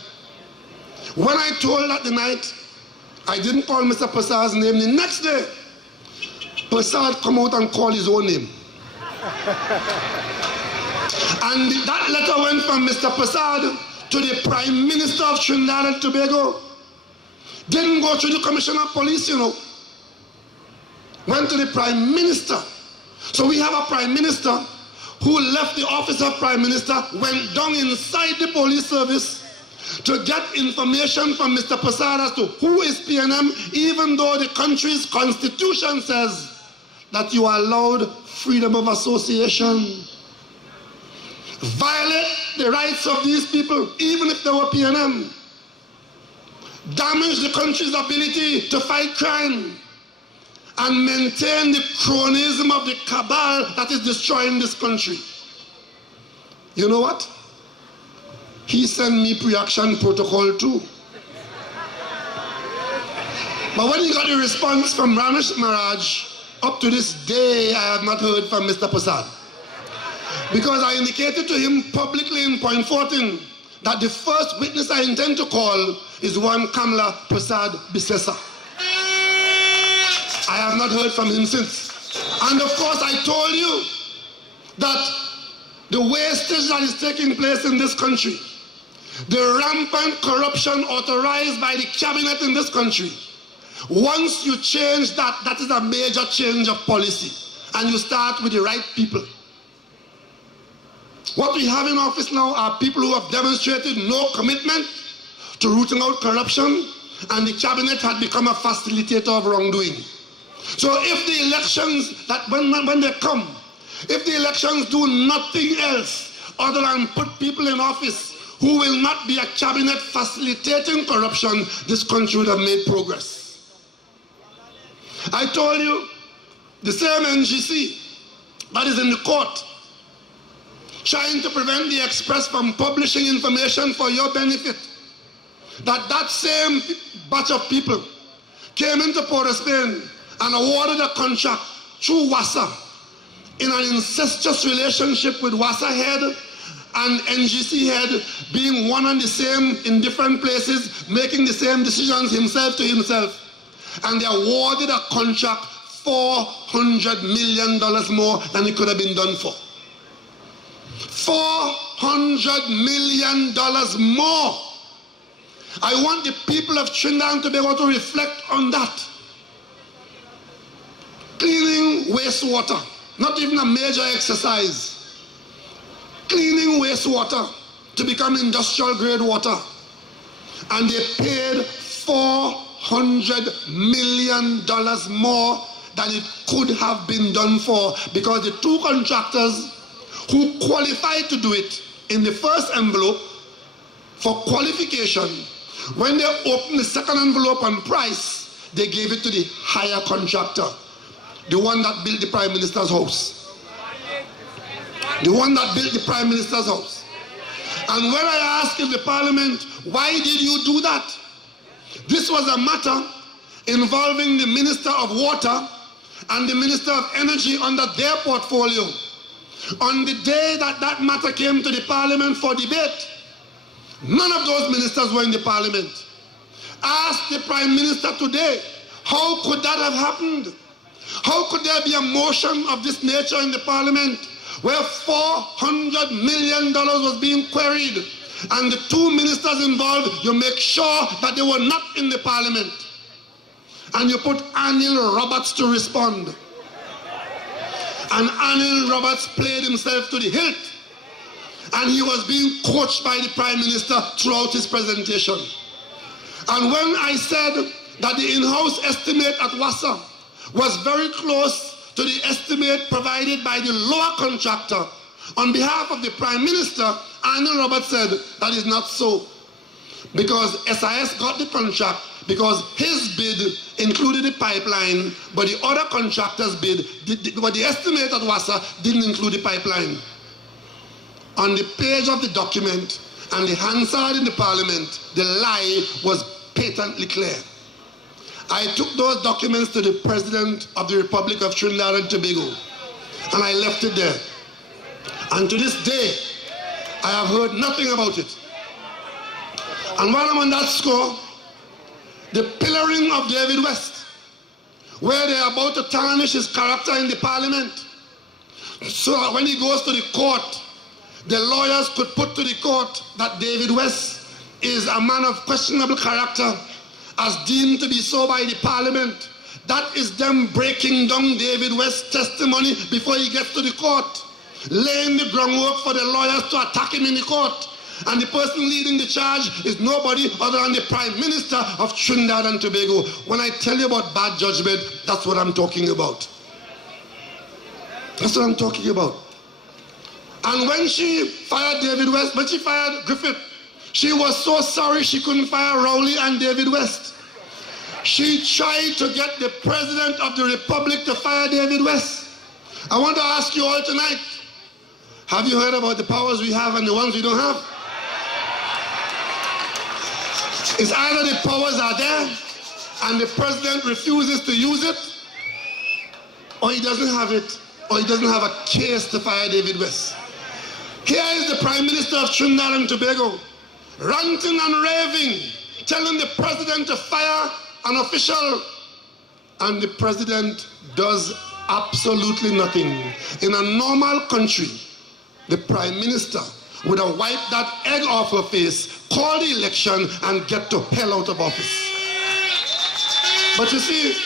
When I told that the night, I didn't call Mr. Prasad's name. The next day, Prasad come out and call his own name. And that letter went from Mr. Prasad to the Prime Minister of Trinidad and Tobago. Didn't go to the Commissioner of Police, you know. Went to the Prime Minister. So we have a Prime Minister who left the office of Prime Minister, went down inside the police service to get information from Mr. Prasad as to who is PNM, even though the country's constitution says that you are allowed freedom of association. Violate the rights of these people, even if they were PNM. Damage the country's ability to fight crime and maintain the cronyism of the cabal that is destroying this country. You know what? He sent me pre-action protocol too. But when he got a response from Ramesh Maharaj, up to this day I have not heard from Mr. Prasad. Because I indicated to him publicly in point 14 that the first witness I intend to call is one Kamla Prasad Bisesa. I have not heard from him since. And of course I told you that the wastage that is taking place in this country, the rampant corruption authorized by the cabinet in this country, once you change that, that is a major change of policy. And you start with the right people. What we have in office now are people who have demonstrated no commitment to rooting out corruption, and the cabinet had become a facilitator of wrongdoing. So if the elections, that when they come, if the elections do nothing else other than put people in office who will not be a cabinet facilitating corruption, this country would have made progress. I told you, the same NGC that is in the court trying to prevent the Express from publishing information for your benefit, that same batch of people came into Port of Spain and awarded a contract through WASA in an incestuous relationship with WASA head and NGC head, being one and the same in different places, making the same decisions himself to himself. And they awarded a contract $400 million more than it could have been done for. $400 million more. I want the people of Trinidad and Tobago to reflect on that. Cleaning wastewater, not even a major exercise. Cleaning wastewater to become industrial grade water. And they paid $400 million more than it could have been done for, because the two contractors who qualified to do it in the first envelope for qualification, when they opened the second envelope on price, they gave it to the higher contractor, the one that built the Prime Minister's house. The one that built the Prime Minister's house. And when I asked in the Parliament, why did you do that? This was a matter involving the Minister of Water and the Minister of Energy under their portfolio. On the day that that matter came to the Parliament for debate, none of those ministers were in the Parliament. Ask the Prime Minister today, how could that have happened? How could there be a motion of this nature in the Parliament where $400 million was being queried, and the two ministers involved, you make sure that they were not in the Parliament, and you put Anil Roberts to respond. And Anil Roberts played himself to the hilt and he was being coached by the Prime Minister throughout his presentation. And when I said that the in-house estimate at WASA was very close to the estimate provided by the lower contractor, on behalf of the Prime Minister, Arnold Roberts said that is not so. Because SIS got the contract because his bid included the pipeline, but the other contractor's bid, but the estimate at WASA didn't include the pipeline. On the page of the document and the Hansard in the Parliament, the lie was patently clear. I took those documents to the President of the Republic of Trinidad and Tobago, and I left it there. And to this day, I have heard nothing about it. And while I'm on that score, the pillaring of David West, where they are about to tarnish his character in the Parliament, so that when he goes to the court, the lawyers could put to the court that David West is a man of questionable character, as deemed to be so by the Parliament. That is them breaking down David West's testimony before he gets to the court, laying the groundwork for the lawyers to attack him in the court. And the person leading the charge is nobody other than the Prime Minister of Trinidad and Tobago. When I tell you about bad judgment, that's what I'm talking about. That's what I'm talking about. And when she fired David West, when she fired Griffith, she was so sorry she couldn't fire Rowley and David West. She tried to get the President of the Republic to fire David West. I want to ask you all tonight, have you heard about the powers we have and the ones we don't have? It's either the powers are there and the President refuses to use it, or he doesn't have it, or he doesn't have a case to fire David West. Here is the Prime Minister of Trinidad and Tobago, ranting and raving, telling the President to fire an official, and the President does absolutely nothing. In a normal country, the Prime Minister would have wiped that egg off her face, call the election, and get to hell out of office. But you see,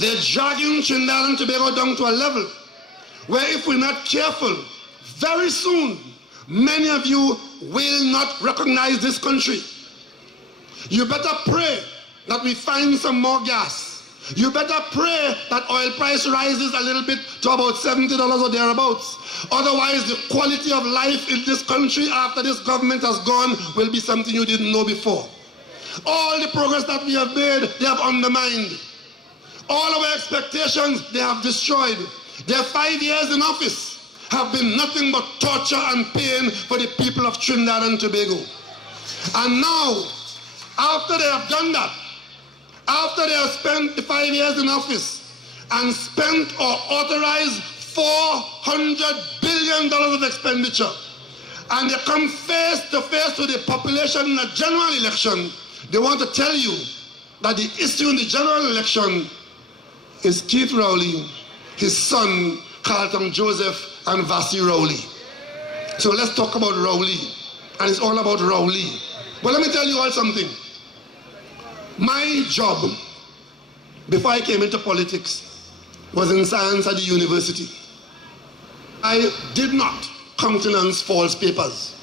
they're dragging Trinidad and Tobago down to a level where if we're not careful, very soon, many of you will not recognize this country. You better pray that we find some more gas. You better pray that oil price rises a little bit to about $70 or thereabouts. Otherwise, the quality of life in this country after this government has gone will be something you didn't know before. All the progress that we have made, they have undermined. All our expectations, they have destroyed. Their 5 years in office have been nothing but torture and pain for the people of Trinidad and Tobago. And now, after they have done that, after they have spent the 5 years in office and spent or authorized $400 billion of expenditure, and they come face to face with the population in a general election, they want to tell you that the issue in the general election is Keith Rowley, his son, Carlton Joseph, and Vasi Rowley. So let's talk about Rowley, and it's all about Rowley. But let me tell you all something. My job, before I came into politics, was in science at the university. I did not countenance false papers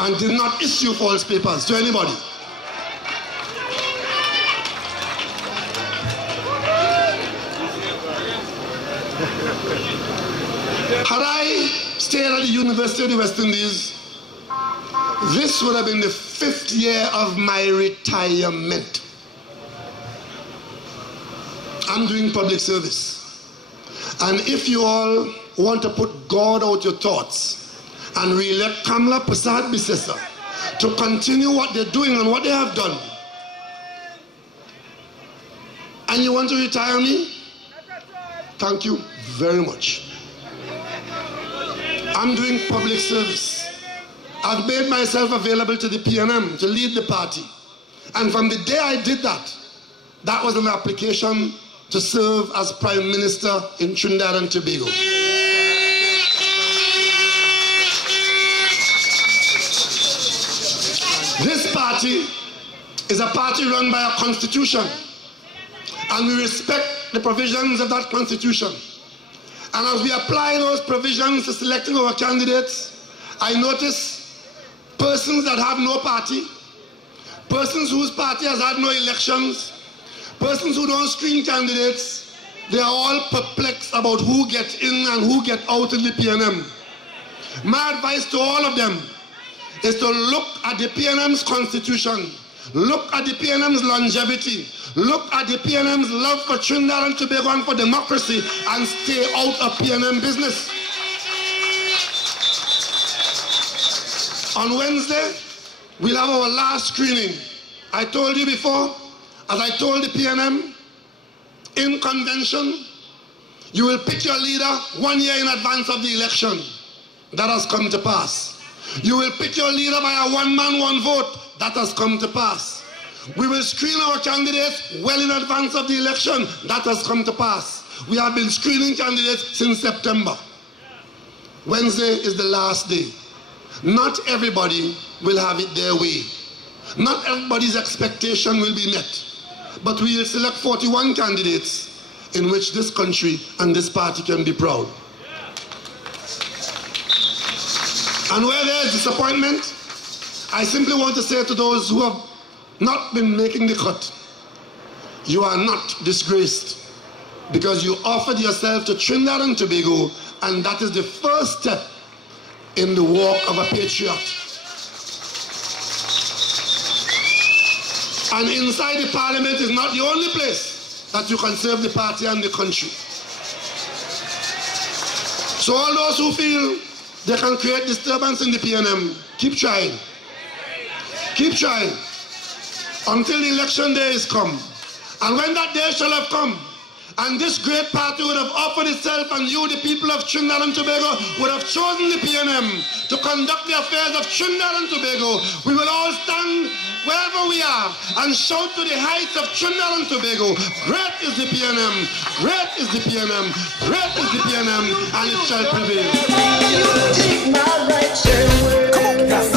and did not issue false papers to anybody. Had I stayed at the University of the West Indies, this would have been the 5th year of my retirement. I'm doing public service. And if you all want to put God out your thoughts and re-elect Kamla Prasad Bisesa to continue what they're doing and what they have done, and you want to retire me, thank you very much. I'm doing public service. I've made myself available to the PNM to lead the party. And from the day I did that, that was an application to serve as Prime Minister in Trinidad and Tobago. This party is a party run by a constitution, and we respect the provisions of that constitution. And as we apply those provisions to selecting our candidates, I notice persons that have no party, persons whose party has had no elections, persons who don't screen candidates, they are all perplexed about who gets in and who gets out in the PNM. My advice to all of them is to look at the PNM's constitution, look at the PNM's longevity, look at the PNM's love for Trinidad and Tobago and for democracy, and stay out of PNM business. On Wednesday, we'll have our last screening. I told you before, as I told the PNM, in convention, you will pick your leader 1 year in advance of the election. That has come to pass. You will pick your leader by a one-man, one-vote. That has come to pass. We will screen our candidates well in advance of the election. That has come to pass. We have been screening candidates since September. Wednesday is the last day. Not everybody will have it their way. Not everybody's expectation will be met. But we will select 41 candidates in which this country and this party can be proud. And where there is disappointment, I simply want to say to those who have not been making the cut, you are not disgraced because you offered yourself to Trinidad and Tobago, and that is the first step in the walk of a patriot. And inside the parliament is not the only place that you can serve the party and the country. So all those who feel they can create disturbance in the PNM, keep trying. Keep trying until the election day is come. And when that day shall have come, and this great party would have offered itself, and you, the people of Trinidad and Tobago, would have chosen the PNM to conduct the affairs of Trinidad and Tobago, we will all stand wherever we are and shout to the heights of Trinidad and Tobago, great is the PNM, great is the PNM, great is the PNM, and it shall prevail. You take my rights away.